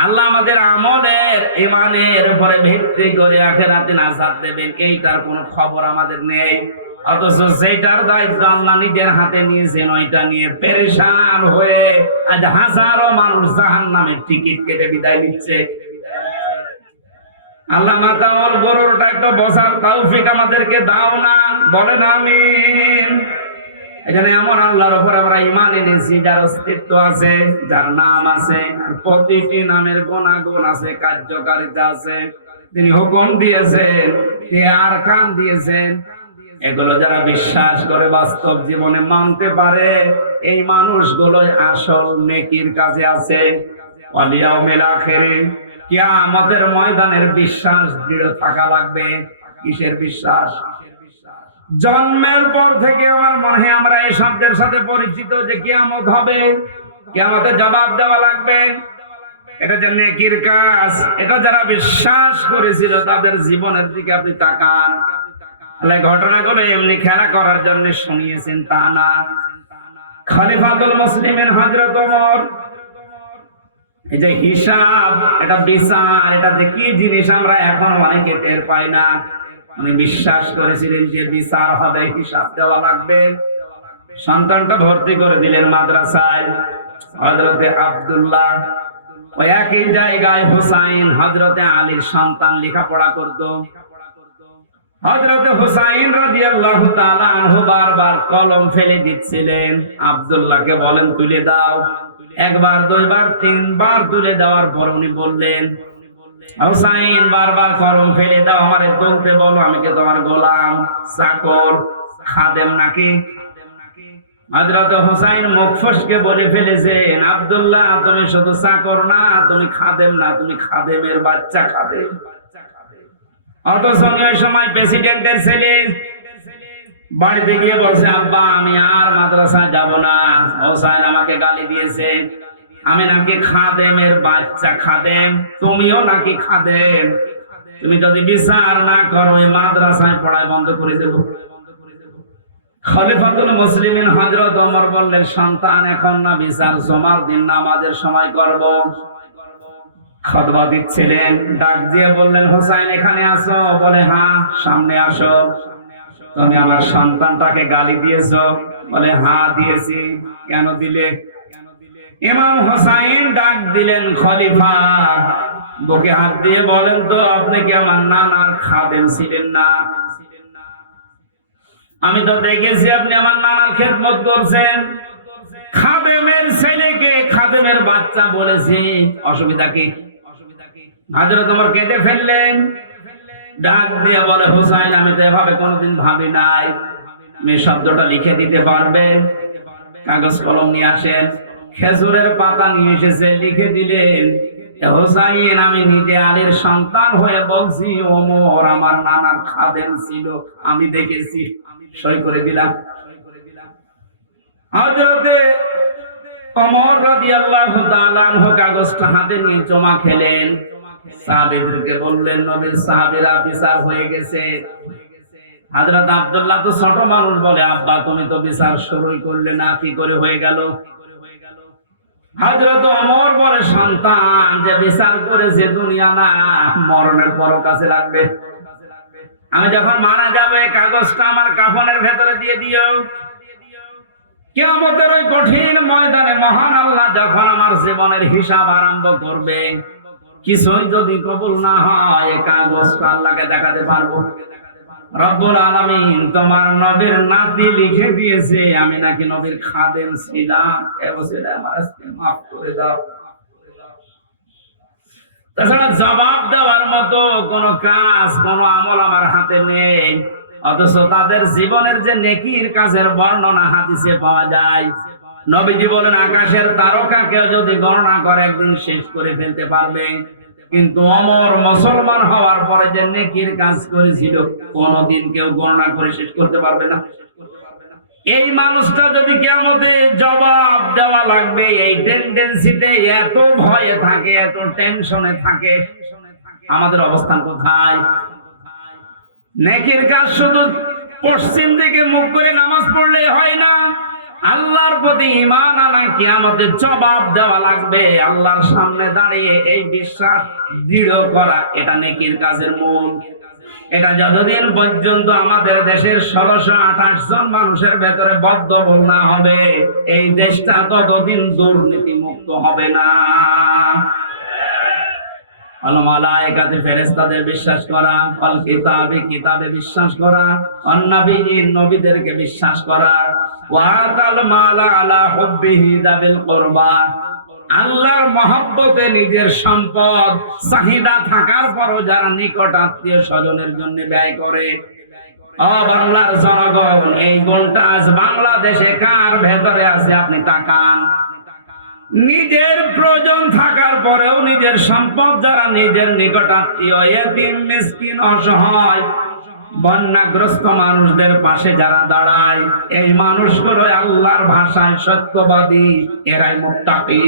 আল্লাহ আমাদের আমলের, ঈমানের উপরে ভিত্তি করে আখিরাতে নাজাত দেবেন, এইটার কোনো খবর আমাদের নেই। অথচ যেটার দায়িত্ব আল্লাহ নিজের হাতে নিয়েছেন ওইটা নিয়ে পেরেশান হয়ে আজ হাজারো মানুষ জাহান্নামের টিকিট কেটে বিদায় নিচ্ছে। আল্লাহ মাতাওয়াল গরুরটা একটু বসার তৌফিক আমাদেরকে দাও না, বলেন আমিন। এখানে এমন আল্লাহর উপর আমরা ঈমান এনেছি যার অস্তিত্ব আছে, যার নাম আছে, প্রতিটি নামের গুণাগুণ আছে, কার্যকারিতা আছে। তিনি হুকুম দিয়েছেন, তিনি আরকান দিয়েছেন। এগুলো যারা বিশ্বাস করে বাস্তব জীবনে মানতে পারে, এই মানুষগুলোই আসল নেকির কাজে আছে। ওয়াল ইয়াউমিল আখির, কিয়ামতের ময়দানের বিশ্বাস দৃঢ় থাকা লাগবে। কিসের বিশ্বাস? জন্মের পর থেকে আমার মনে হয় আমরা এই শব্দের সাথে পরিচিত যে কিয়ামত হবে, কিয়ামতে জবাব দেওয়া লাগবে। এটা যে নেকির কাজ, এটা যারা বিশ্বাস করেছিল তাদের জীবনের দিকে আপনি তাকান। আল্লাহ ঘটনাগুলো এমনি খেলা করার জন্য শুনিয়েছেন তা না। খলিফাতুল মুসলিমিন হযরত ওমর, এই যে হিসাব, এটা বিচার, এটা যে কি জিনিস আমরা এখন অনেকে টের পাই না। উনি বিশ্বাস করেছিলেন যে বিচার হবে, হিসাব দেওয়া লাগবে। সন্তানটা ভর্তি করে দিলেন মাদ্রাসায়। হযরতে আব্দুল্লাহ, ওই একই জায়গায় হুসাইন হযরতে আলীর সন্তান লেখাপড়া করত। হযরতে হুসাইন রাদিয়াল্লাহু তাআলা আনহু বারবার কলম ফেলে দিচ্ছিলেন। আব্দুল্লাহকে বলেন তুলে দাও। একবার, দুইবার, তিনবার তুলে দেওয়ার পর উনি বললেন, হুসাইন বারবার কলম ফেলে দাও, আমারে তুলতে বলো, আমি কি তোমার গোলাম, চাকর, খাদেম নাকি? হযরত হুসাইন মুখ ফসকে বলে ফেলেছেন, আব্দুল্লাহ তুমি শুধু চাকর না, তুমি খাদেম না, তুমি খাদেমের বাচ্চা খাদেম। অথচ ওই সময় প্রেসিডেন্টের ছেলে বাড়িতে গিয়ে বলছে, আব্বা আমি আর মাদ্রাসায় যাব না, হুসাইন আমাকে গালি দিয়েছে, আমি নাকি খাদেমের বাচ্চা খাদেম, তুমিও নাকি খাদেম, তুমি যদি বিচার না করো এই মাদ্রাসায় পড়ায় বন্ধ করে দেব। খলিফাতুল মুসলিমিন হযরত ওমর বললেন, সন্তান এখন না, বিচার জুমার দিন নামাজের সময় করব। খুতবা দিচ্ছিলেন, ডাক দিয়ে বললেন, হুসাইন এখানে আসো। বলে হ্যাঁ। সামনে আসো। তুমি আমার সন্তানটাকে গালি দিয়েছো? বলে হ্যাঁ দিয়েছি। কেন দিলে? ইমাম হুসাইন ডাক দিলেন, খলিফা বুকে হাত দিয়ে বলেন তো, আপনি কি আমার নানার খাদেম ছিলেন না? আমি তো দেখেছি আপনি আমার নানার খেদমত করছেন। খাদেমের ছেলেকে খাদেমের বাচ্চা বলেছি, অসুবিধা কি? হযরত ওমর কেঁদে ফেললেন। ডাক দিয়ে বলে, হুসাইন আমি তো এভাবে কোনোদিন ভাবি নাই। মেয়ে শব্দটা লিখে দিতে পারবে? কাগজ কলম নিয়ে আসেন। খেজুরের পাতা নিয়ে এসেছে, লিখে দিলেন, হুসাইন আমি নিজে আলীর সন্তান হয়ে বলছি, ওমর আমার নানার খাদেম ছিল, আমি দেখেছি। সই করে দিলাম। হযরতে ওমর রাদিয়াল্লাহু তাআলা আনহু কাগজটা হাতে নিয়ে জমা খেলেন। সাহাবীদেরকে বললেন, নবীর সাহাবীরা বিচার হয়ে গেছে। হযরত আব্দুল্লাহ তো ছোট মানুষ, বলে আব্বা তুমি তো বিচার শুরুই করলে না, কি করে হয়ে গেল? হযরত ওমর বলে, সন্তান যে বিচার করেছে দুনিয়া না, মরণের পরও কাছে রাখবে। আমি যখন মারা যাবে কাগজটা আমার কাফনের ভেতরে দিয়ে দিও। কিয়ামতের ওই কঠিন ময়দানে মহান আল্লাহ যখন আমার জীবনের হিসাব আরম্ভ করবে, কিছুই যদি কবুল না হয়, এই কাগজটা আল্লাহকে দেখাতে পারবো। রব্বুল আলামিন তোমার নবীর নাতি লিখে দিয়েছে আমি নাকি নবীর খাদেম ছিলাম, এ বলে আমার আজকে মাফ করে দাও। তাছাড়া জবাব দেওয়ার মতো কোন কাজ, কোন আমল আমার হাতে নেই। অথচ তাদের জীবনের যে নেকির কাজের বর্ণনা হাদিসে পাওয়া যায়। নবীজি বলেন, আকাশের তারকাকেও যদি গণনা করে একদিন শেষ করে ফেলতে পারবে, কিন্তু ওমর মুসলমান হওয়ার পরে যে নেকির কাজ করেছিল কোনদিন কেউ গণনা করে শেষ করতে পারবে না। এই মানুষটা যদি কিয়ামতে জবাব দেওয়া লাগবে, এই টেন্ডেন্সিতে এত ভয়ে থাকে, এত টেনশনে থাকে, আমাদের অবস্থান কোথায়? নেকির কাজ শুধু পশ্চিম দিকে মুখ করে নামাজ পড়লে হয় না, আল্লাহর প্রতি ঈমান আনা, কিয়ামতে জবাব দেওয়া লাগবে আল্লাহর সামনে দাঁড়িয়ে, এই বিশ্বাস দৃঢ় করা, এটা নেকির কাজের মূল। এটা যতদিন পর্যন্ত আমাদের দেশের 1628 জন মানুষের ভেতরে বদ্ধমূল না হবে, এই দেশটা ততদিন দুর্নীতি মুক্ত হবে না। আল মালায়েকাতে ফেরেশতাদের বিশ্বাস করা, আল কিতাবে কিতাবে বিশ্বাস করা, অন নবীয়িন নবীদেরকে বিশ্বাস করা, ওয়া আতাল মালা আলা হুব্বিহি যাবিল কুরবা, আল্লাহর মহব্বতে নিজের সম্পদ চাহিদা থাকার পরও যারা নিকট আত্মীয় স্বজনের জন্য ব্যয় করে। ও বাংলার জনগণ, এই গুণটা আজ বাংলাদেশে কার ভেতরে আছে আপনি তাকান। নিজের প্রয়োজন থাকার পরেও নিজের সম্পদ যারা নিজের নিকট আত্মীয়, এতিম মিসকিন অসহায় বন্যাগ্রস্ত মানুষদের পাশে যারা দাঁড়ায়, এই মানুষগুলো আল্লাহর ভাষায় সত্যবাদী, এরাই মুত্তাকি।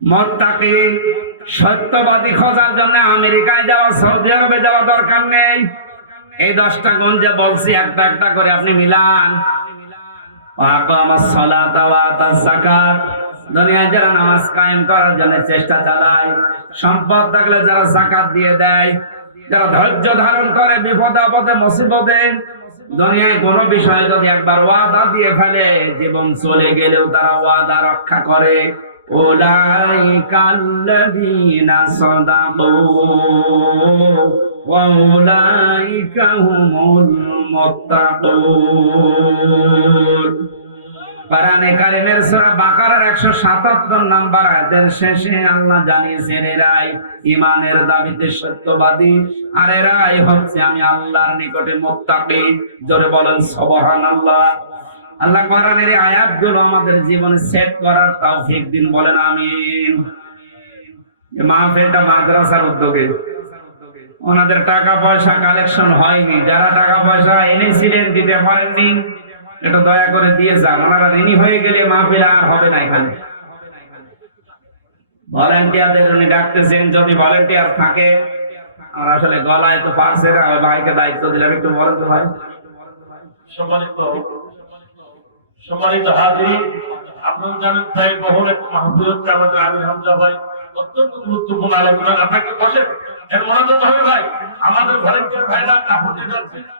মুত্তাকি সত্যবাদী খোঁজার জন্য আমেরিকায় যাওয়া, সৌদি আরবে যাওয়া দরকার নেই। এই 10টা গুণ যে বলছি একটা একটা করে আপনি মিলান। দুনিয়ায় যারা নামাজ কায়েম করার জন্য চেষ্টা চালায়, সম্পদ থাকলে যারা যাকাত দিয়ে দেয়, যারা ধৈর্য ধারণ করে বিপদে আপদে মুসিবতে, দুনিয়ায় কোন বিষয় যদি একবার ওয়াদা দিয়ে ফেলে, জীবন চলে গেলেও তারা ওয়াদা রক্ষা করে। উলাইকাল্লাযীনা সাদাকু ওয়া উলাইকা হুমুল মুত্তাকুন। কোরআনে কারিমের সূরা বাকারার 177 নম্বর আয়াতের শেষে আল্লাহ জানিয়েছেন এরাই ঈমানের দাবিতে সত্যবাদী আর এরাই হচ্ছে আমি আল্লাহর নিকটে মুত্তাকি। জোরে বলেন সুবহানাল্লাহ। আল্লাহ কোরআনের এই আয়াতগুলো আমাদের জীবনে সেট করার তৌফিক দিন, বলেন আমিন। এই মাহফিলটা মাদ্রাসার উদ্যোগে, ওনাদের টাকা পয়সা কালেকশন হয়নি, যারা টাকা পয়সা এনেছিলেন দিতে পারেননি এটা দয়া করে দিয়ে যান, ওনারা ঋণী হয়ে গেলে মাহফিল আর হবে না। এখানে ভলান্টিয়ারদের উনি ডাকতেছেন, যদি ভলান্টিয়ার থাকে, আর আসলে গলায় তো পারছে না, ওই ভাইকে দায়িত্ব দিলাম, একটু বলেন তো ভাই। সম্মানিত হাজির, আপনারা জানেন প্রায় বহুল একটা মাহফিল হচ্ছে আমাদের আলী হামজা ভাই অত্যন্ত গুরুত্বপূর্ণ আলোচনা। আপনাকে বসে এর মনোযোগ হবে ভাই, আমাদের ভলান্টিয়ার ভাইরা কাপড় যাচ্ছে।